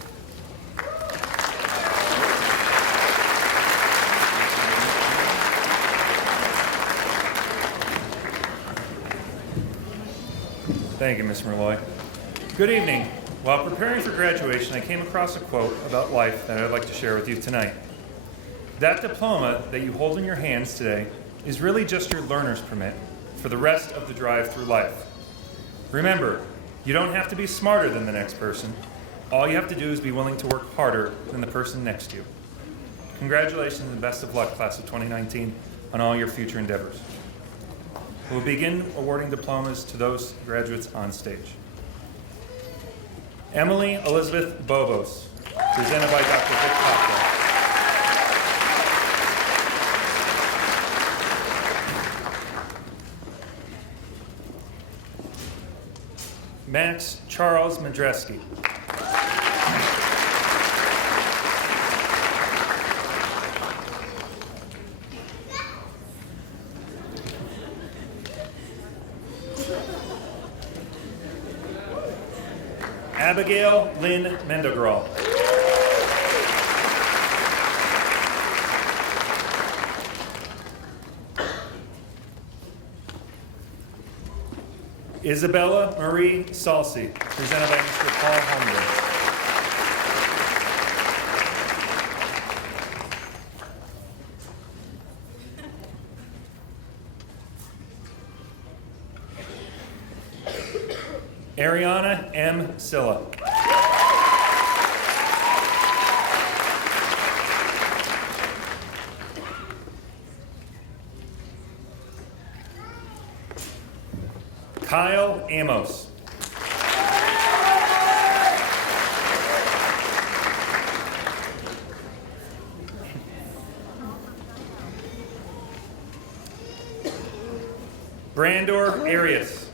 Thank you, Ms. Malloy. Good evening. While preparing for graduation, I came across a quote about life that I'd like to share with you tonight. That diploma that you hold in your hands today is really just your learner's permit for the rest of the drive through life. Remember, you don't have to be smarter than the next person. All you have to do is be willing to work harder than the person next to you. Congratulations and best of luck, class of 2019, on all your future endeavors. We'll begin awarding diplomas to those graduates on stage. Emily Elizabeth Bobos, presented by Dr. Vic Cockburn. Max Charles Madreski. Abigail Lynn Mendegral. Isabella Marie Salsi, presented by Mr. Paul Holmgren. Ariana M. Silla. Kyle Amos. Brandor Arias.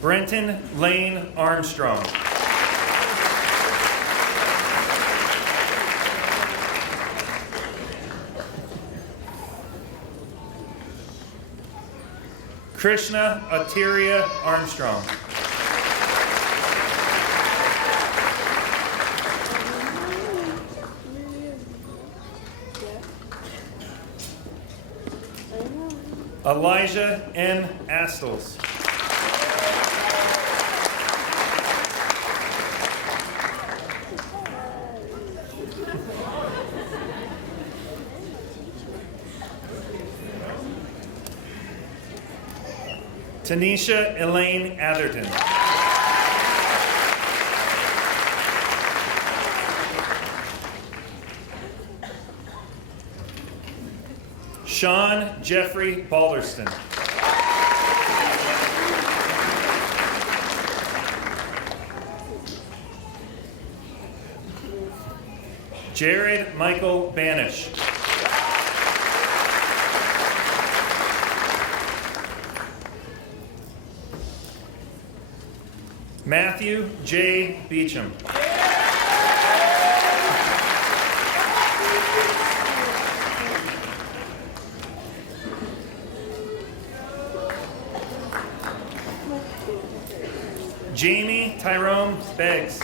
Brenton Lane Armstrong. Krishna Atiria Armstrong. Elijah N. Astles. Tanisha Elaine Atherton. Sean Jeffrey Balderston. Jared Michael Banish. Matthew J. Beecham. Jamie Tyrone Beggs.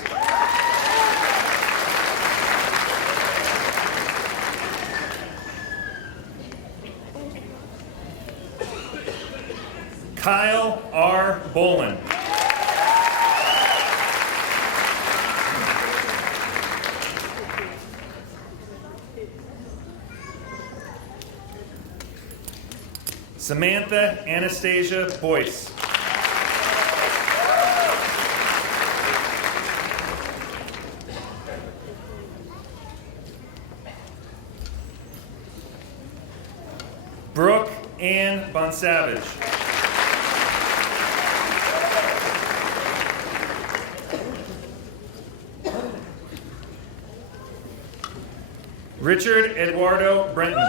Kyle R. Bolin. Samantha Anastasia Boyce. Brooke Ann Bonsavage. Richard Eduardo Brenton.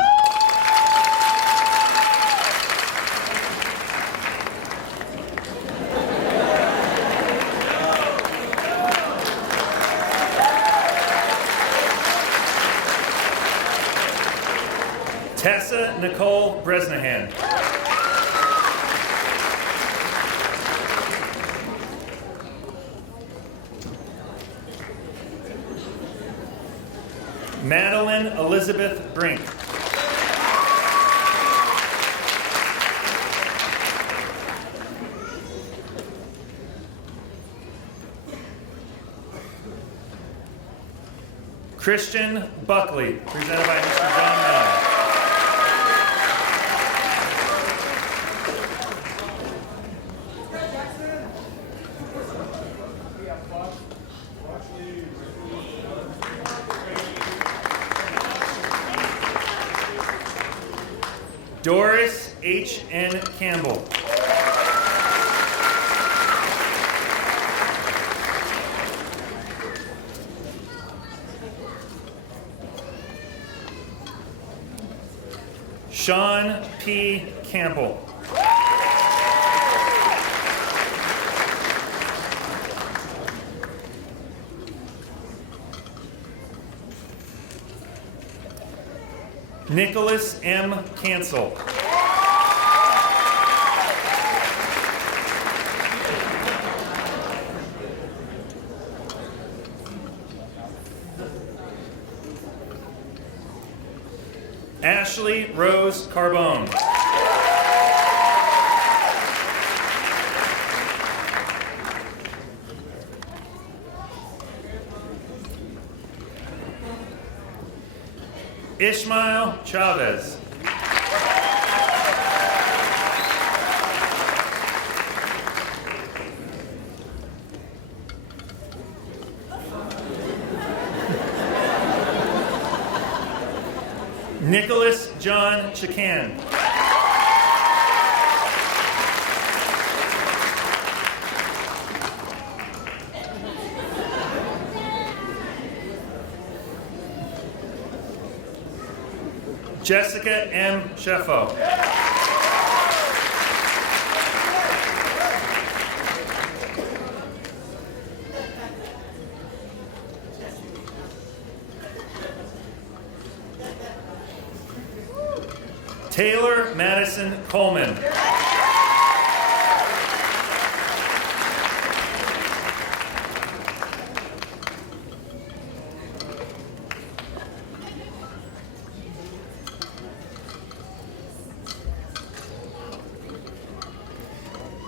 Tessa Nicole Bresnahan. Madeline Elizabeth Brink. Christian Buckley, presented by Mr. John Miller. Doris H.N. Campbell. Sean P. Campbell. Nicholas M. Cancel. Ashley Rose Carbone. Ishmael Chavez. Nicholas John Chican. Jessica M. Sheffo. Taylor Madison Coleman.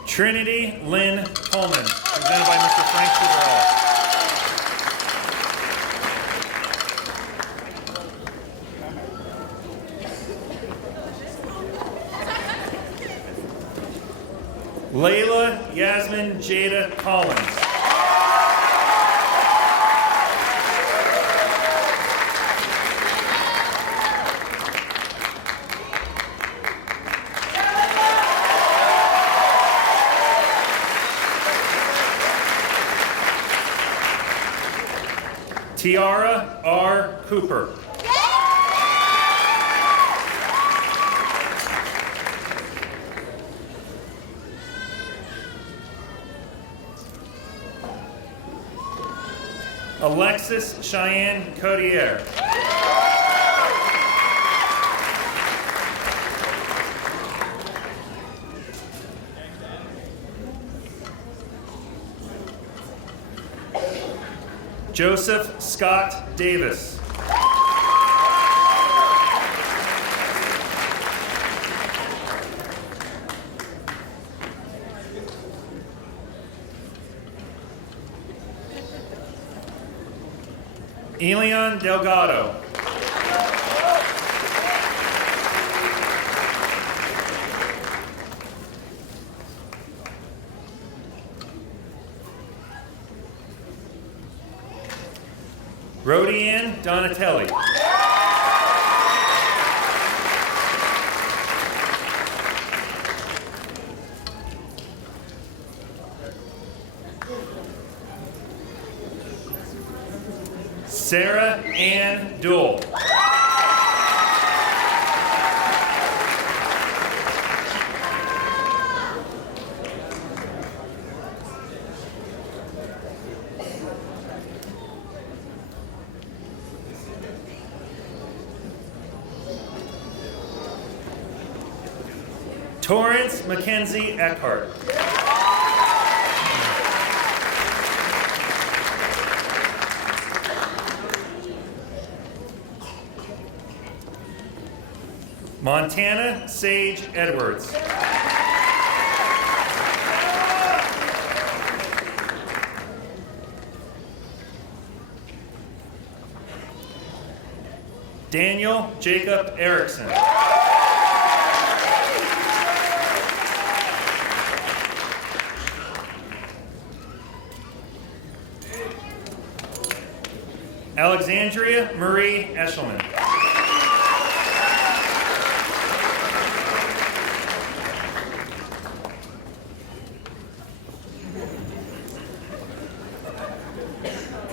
Trinity Lynn Coleman, presented by Mr. Frank Superall. Layla Yasmin Jada Collins. Tiara R. Cooper. Alexis Cheyenne Codier. Joseph Scott Davis. Elion Delgado. Rodian Donatelli. Sarah Ann Duell. Torrance Mackenzie Eckhart. Montana Sage Edwards. Daniel Jacob Erickson. Alexandria Marie Eshelman.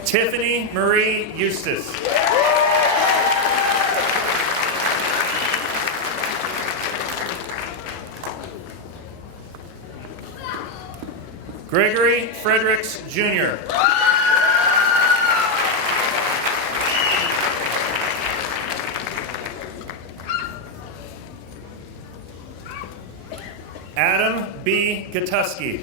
Tiffany Marie Eustace. Gregory Fredericks, Jr. Adam B. Gatuski.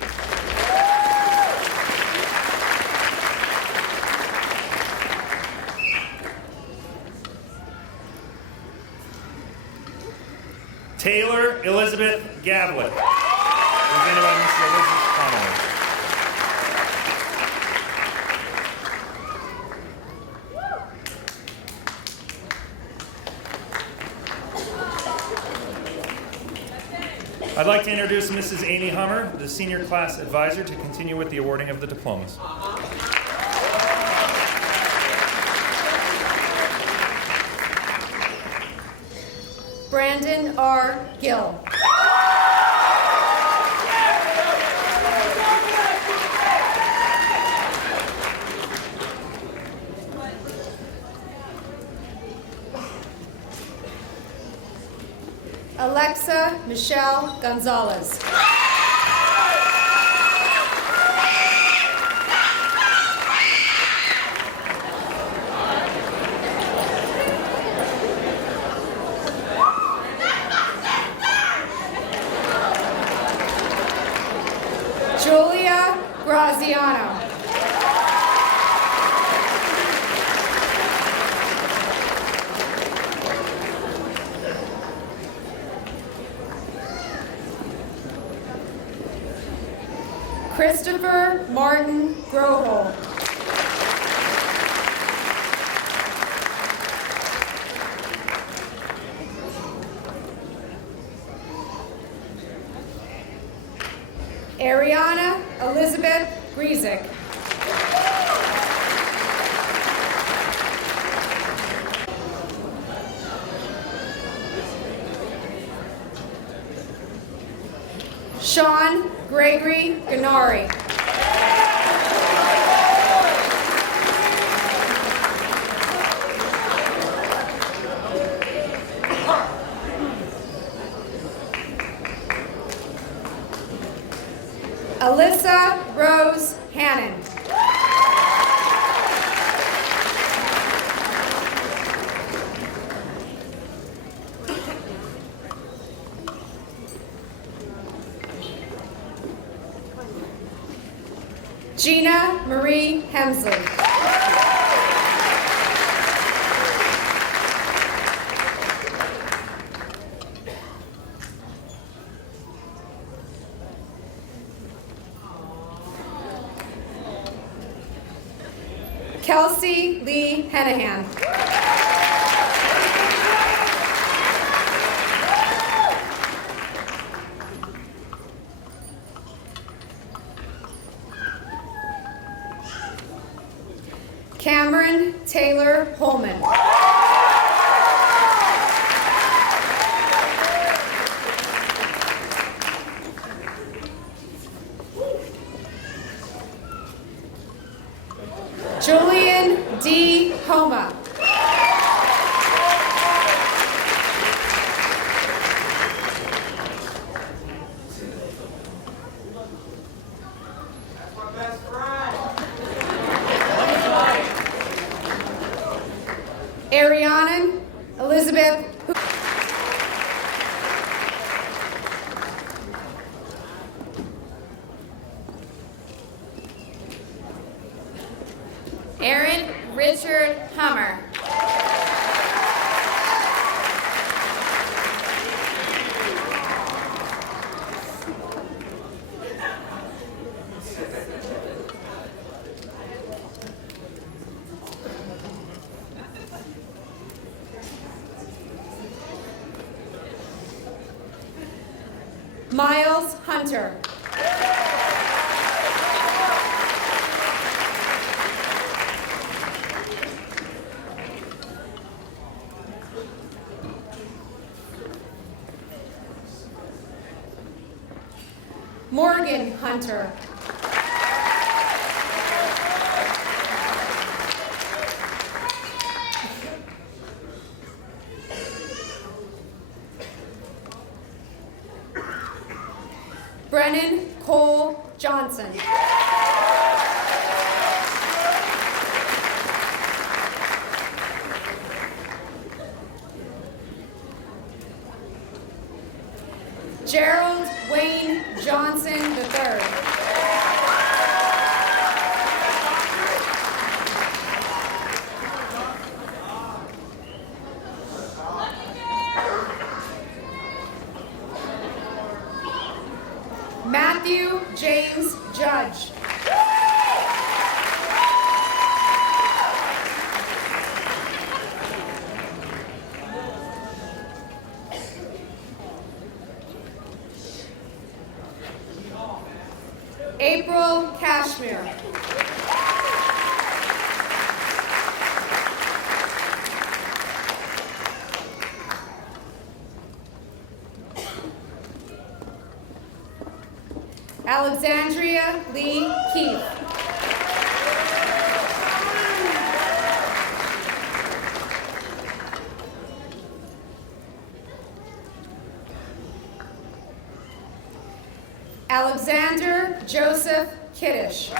Taylor Elizabeth Gavlet. Presented by Mrs. Elizabeth Connolly. I'd like to introduce Mrs. Amy Hummer, the senior class advisor, to continue with the awarding of the diplomas. Brandon R. Gill. Alexa Michelle Gonzalez. Julia Graziano. Christopher Martin Grohol. Ariana Elizabeth Griesick. Sean Gregory Ganari. Alyssa Rose Hannon. Gina Marie Hemsley. Kelsey Lee Henahan. Cameron Taylor Holman. Julian D. Homa. Ariana Elizabeth. Aaron Richard Hummer. Miles Hunter. Morgan Hunter. Brennan Cole Johnson. Gerald Wayne Johnson III. Matthew James Judge. April Cashmere. Alexandria Lee Keith. Alexander Joseph Kiddish.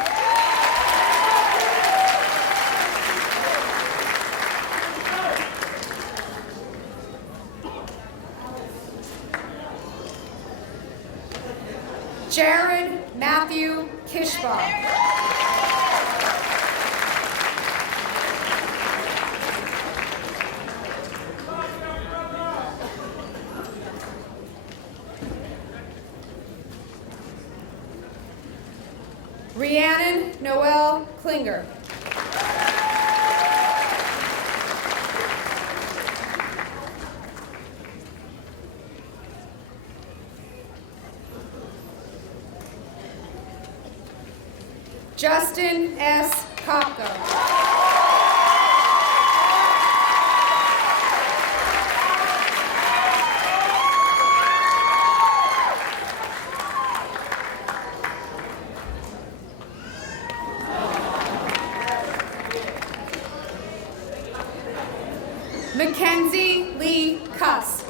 Jared Matthew Kishbaugh. Rhiannon Noel Klinger. Justin S. Kopko. Mackenzie Lee Cuss.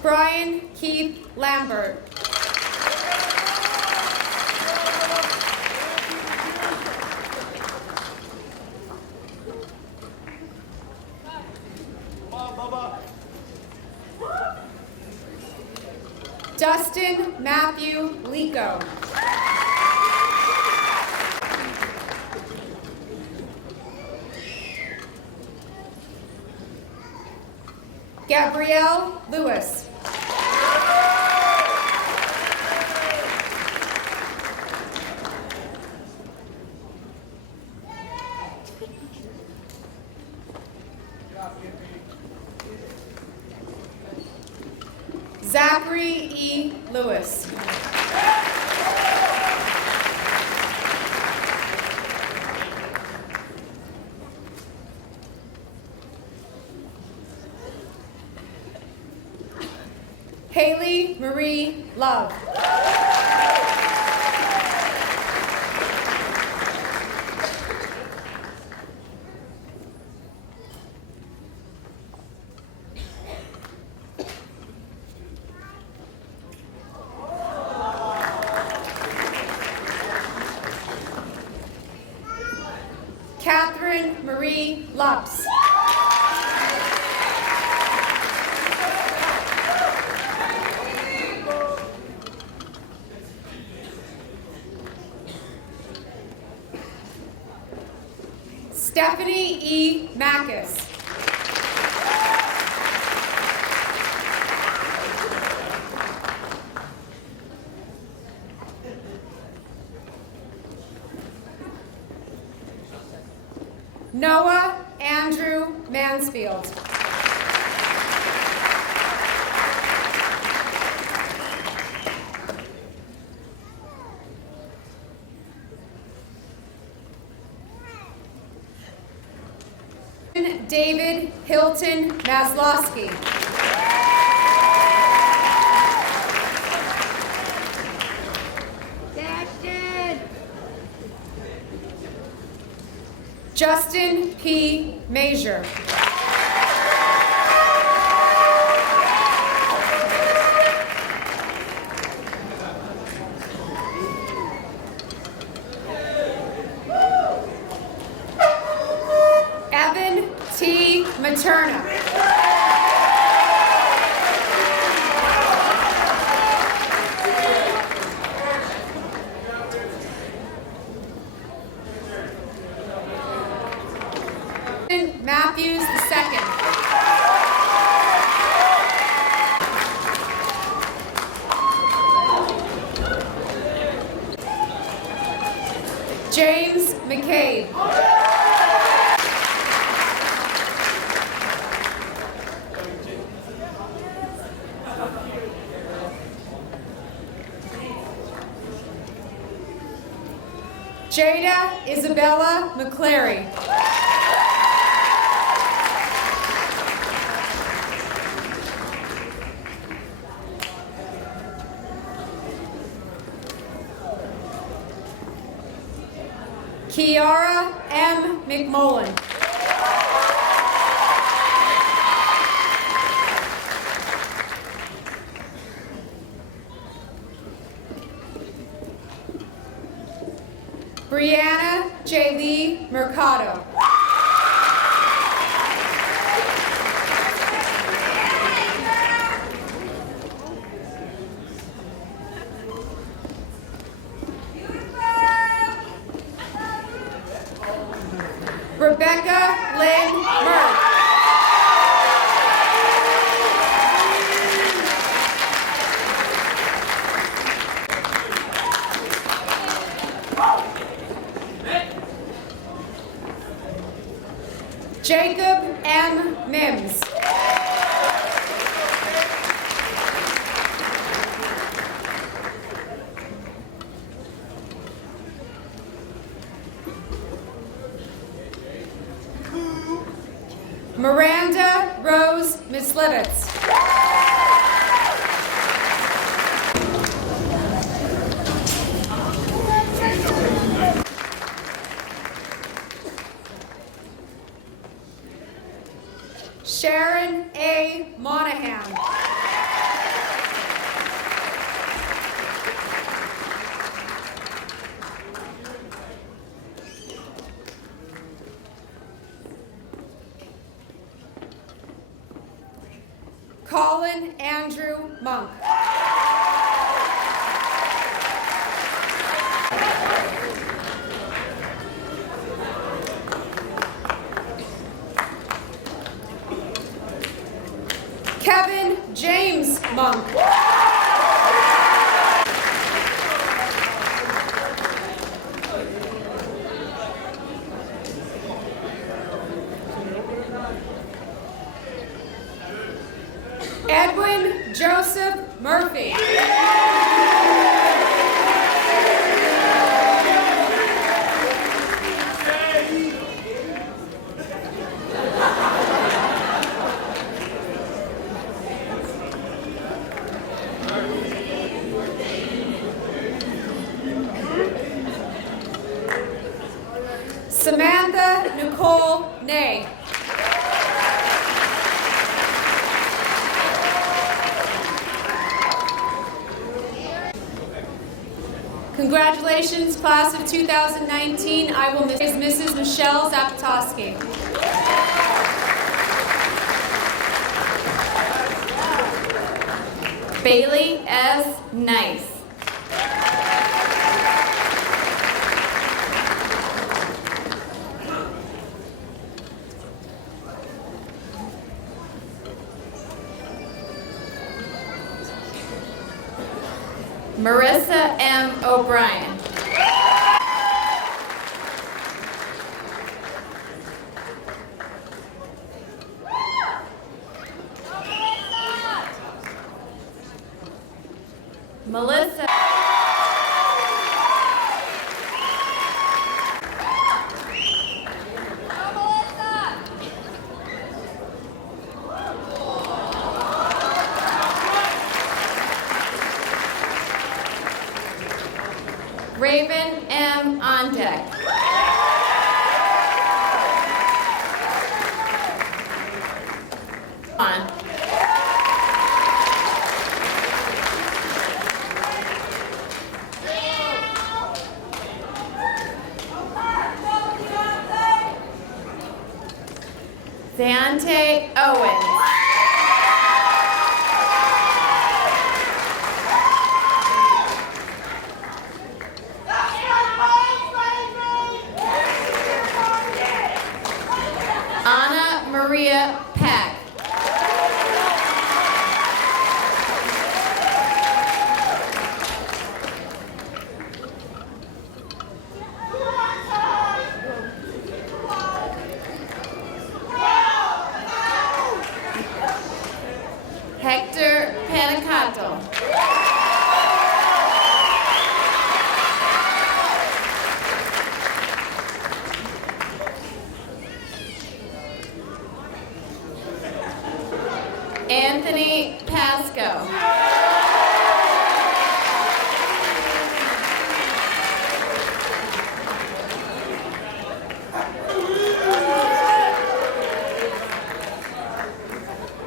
Brian Keith Lambert. Dustin Matthew Lico. Gabrielle Lewis. Zachary E. Lewis. Haley Marie Love. Catherine Marie Lux. Stephanie E. Mackus. Noah Andrew Mansfield. David Hilton Maslowski. Justin P. Major. Evan T. Materna. Matthews II. James McCabe. Jada Isabella McClary. Kiara M. McMullen. Brianna J. Lee Mercado. Rebecca Lynn Murphy. Jacob M. Mims. Miranda Rose Mislevitz. Sharon A. Monahan. Colin Andrew Monk. Kevin James Monk. Edwin Joseph Murphy. Samantha Nicole Nay. Congratulations, class of 2019. I will miss Mrs. Michelle Zapatoski. Bailey S. Nice. Marissa M. O'Brien. Melissa. Raven M. on deck. On. Deontay Owens. Anna Maria Pack. Hector Panicato. Anthony Pasco.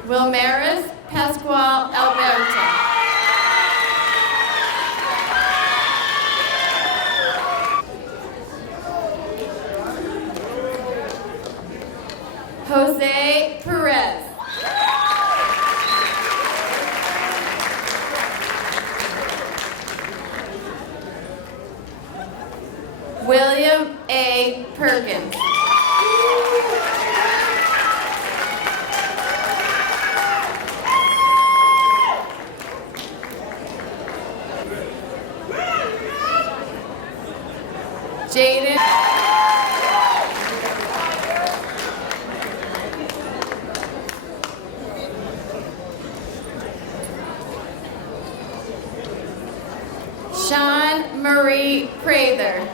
Wilmaris Pascual Alberto. Jose Perez. William A. Perkins. Jaden. Sean Marie Prather.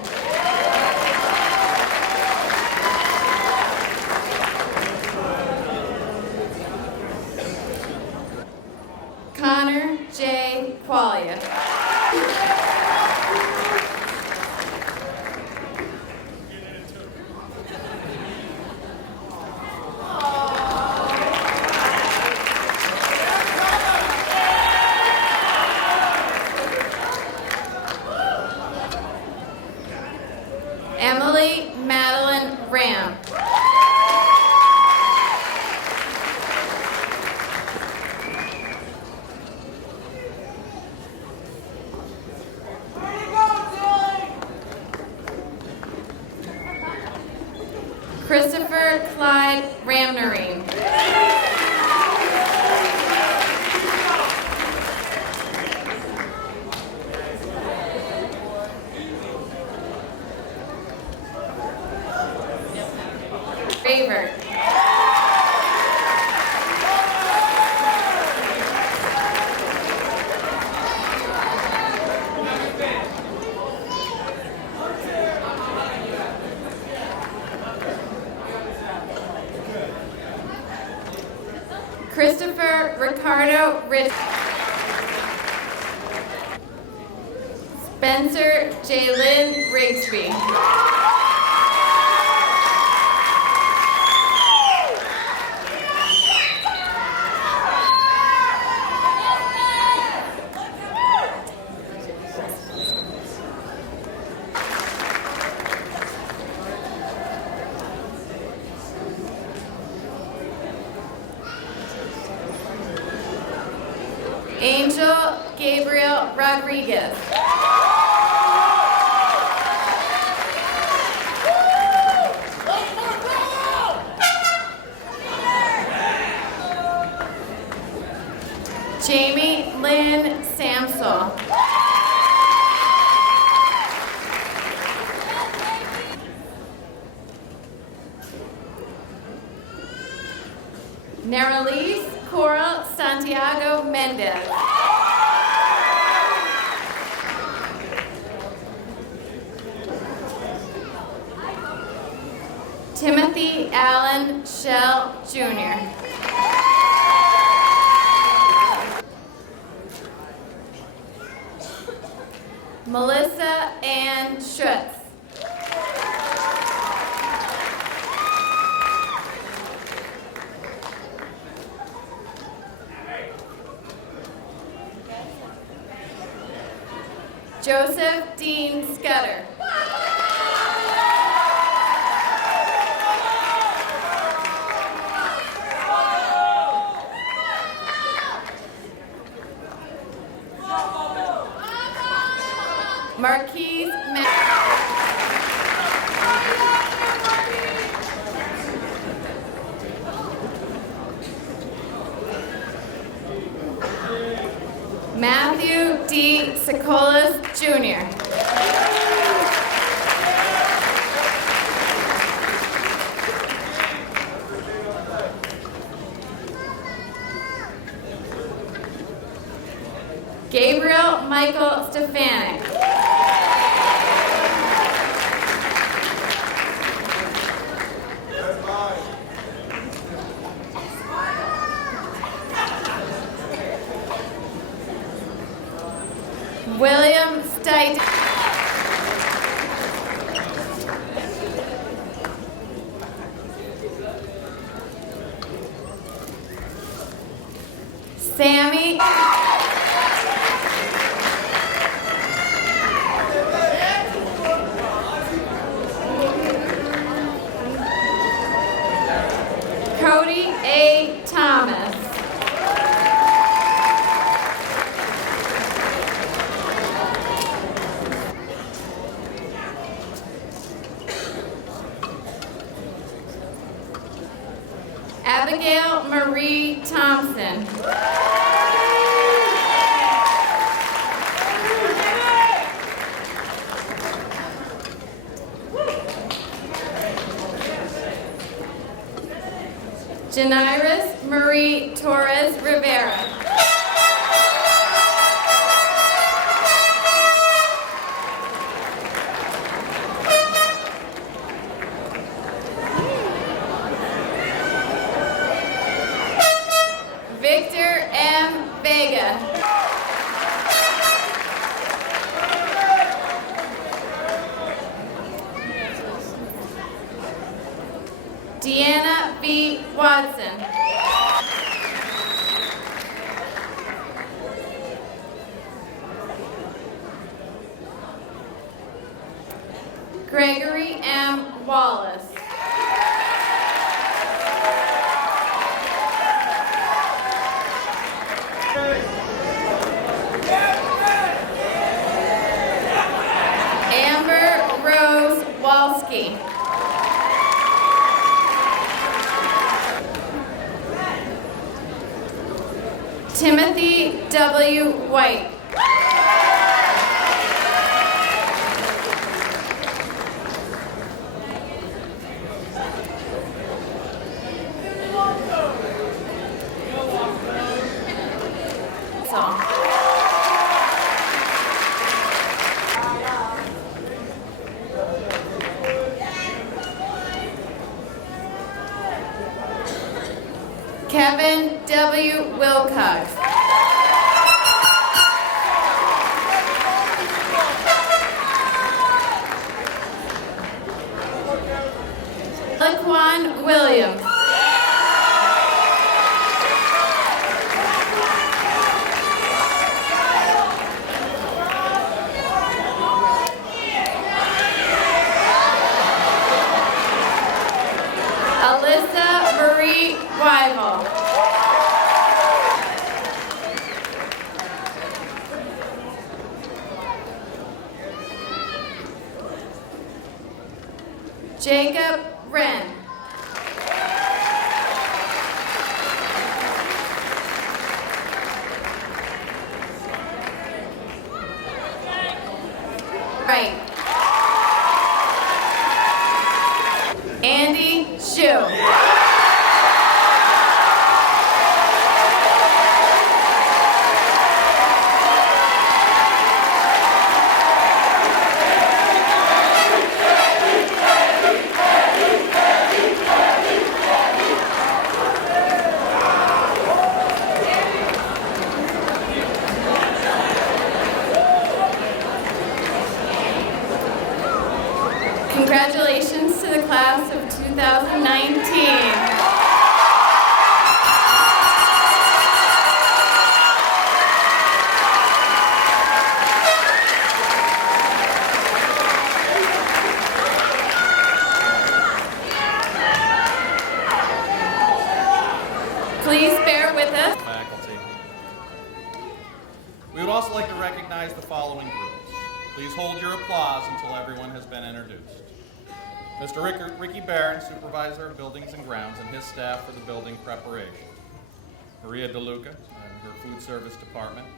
Connor J. Qualia. Emily Madeline Ram. Christopher Clyde Ramnarine. Favor. Christopher Ricardo Rich. Spencer Jalen Rigsby. Angel Gabriel Rodriguez. Jamie Lynn Samsel. Neralise Coral Santiago Mendez. Timothy Allen Shell, Jr. Melissa Ann Schutz. Joseph Dean Scudder. Marquise Matthew D. Sokolis, Jr. Gabriel Michael Stefanik. William Stite. Sammy. Cody A. Thomas. Abigail Marie Thompson. Janiris Marie Torres Rivera. Victor M. Vega. Deanna B. Watson. Gregory M. Wallace. Amber Rose Walski. Timothy W. White. Song. Kevin W. Wilcox. Laquan Williams. Alyssa Marie Wyval. Jacob Wren. Right. Andy Shu. We would also like to recognize the following groups. Please hold your applause until everyone has been introduced. Mr. Ricky Barron, Supervisor of Buildings and Grounds, and his staff for the building preparation. Maria DeLuca and her food service department.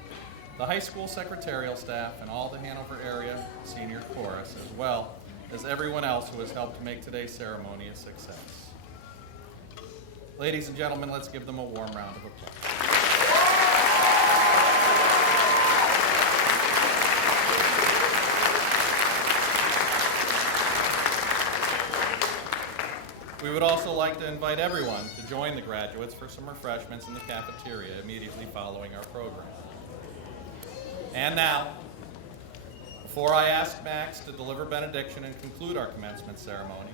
The high school secretarial staff and all the Hanover area senior chorus, as well as everyone else who has helped make today's ceremony a success. Ladies and gentlemen, let's give them a warm round of applause. We would also like to invite everyone to join the graduates for some refreshments in the cafeteria immediately following our program. And now, before I ask Max to deliver benediction and conclude our commencement ceremony,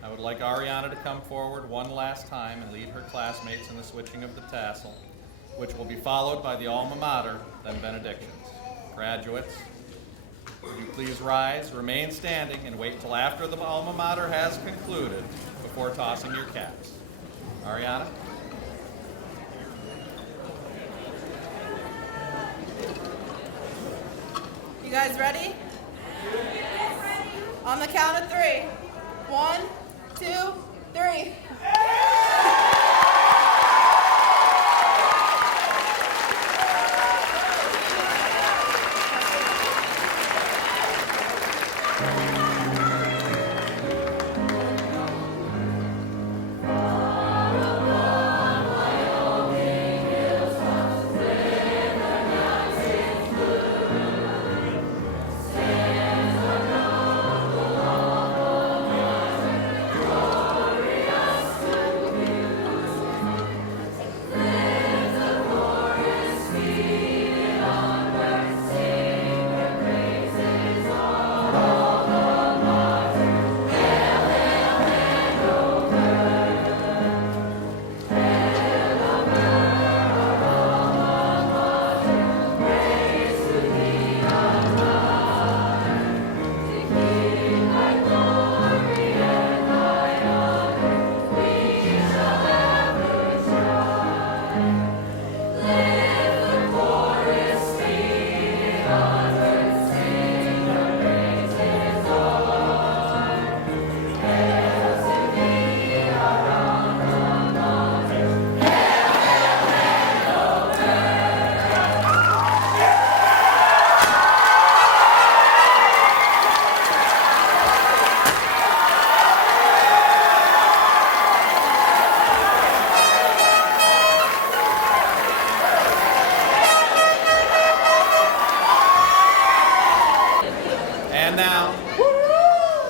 I would like Ariana to come forward one last time and lead her classmates in the switching of the tassel, which will be followed by the alma mater, then benedictions. Graduates, would you please rise, remain standing, and wait till after the alma mater has concluded before tossing your caps. Ariana? You guys ready? On the count of 3. 1, 2, 3.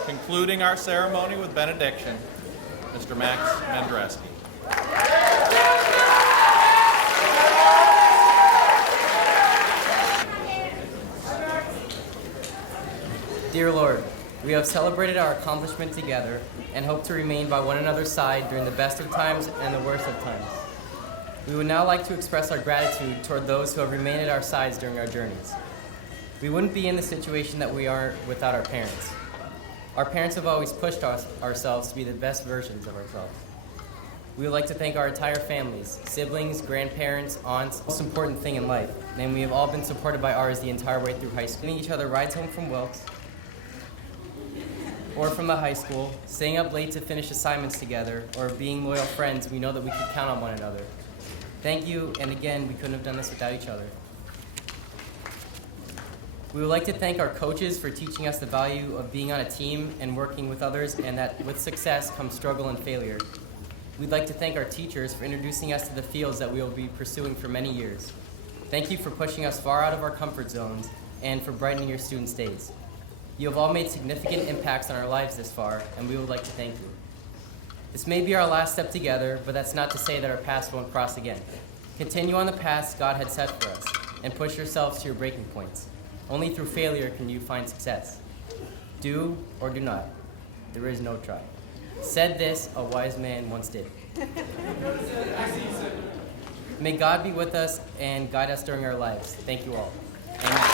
Concluding our ceremony with benediction, Mr. Max Mendreski. Dear Lord, we have celebrated our accomplishment together and hope to remain by one another's side during the best of times and the worst of times. We would now like to express our gratitude toward those who have remained at our sides during our journeys. We wouldn't be in the situation that we are without our parents. Our parents have always pushed ourselves to be the best versions of ourselves. We would like to thank our entire families, siblings, grandparents, aunts, the most important thing in life, and we have all been supported by ours the entire way through high school. Giving each other rides home from Wilkes or from the high school, staying up late to finish assignments together, or being loyal friends, we know that we can count on one another. Thank you, and again, we couldn't have done this without each other. We would like to thank our coaches for teaching us the value of being on a team and working with others, and that with success comes struggle and failure. We'd like to thank our teachers for introducing us to the fields that we will be pursuing for many years. Thank you for pushing us far out of our comfort zones and for brightening your students' days. You have all made significant impacts on our lives this far, and we would like to thank you. This may be our last step together, but that's not to say that our paths won't cross again. Continue on the paths God had set for us, and push yourselves to your breaking points. Only through failure can you find success. Do or do not. There is no try. Said this, a wise man once did. May God be with us and guide us during our lives. Thank you all. Amen.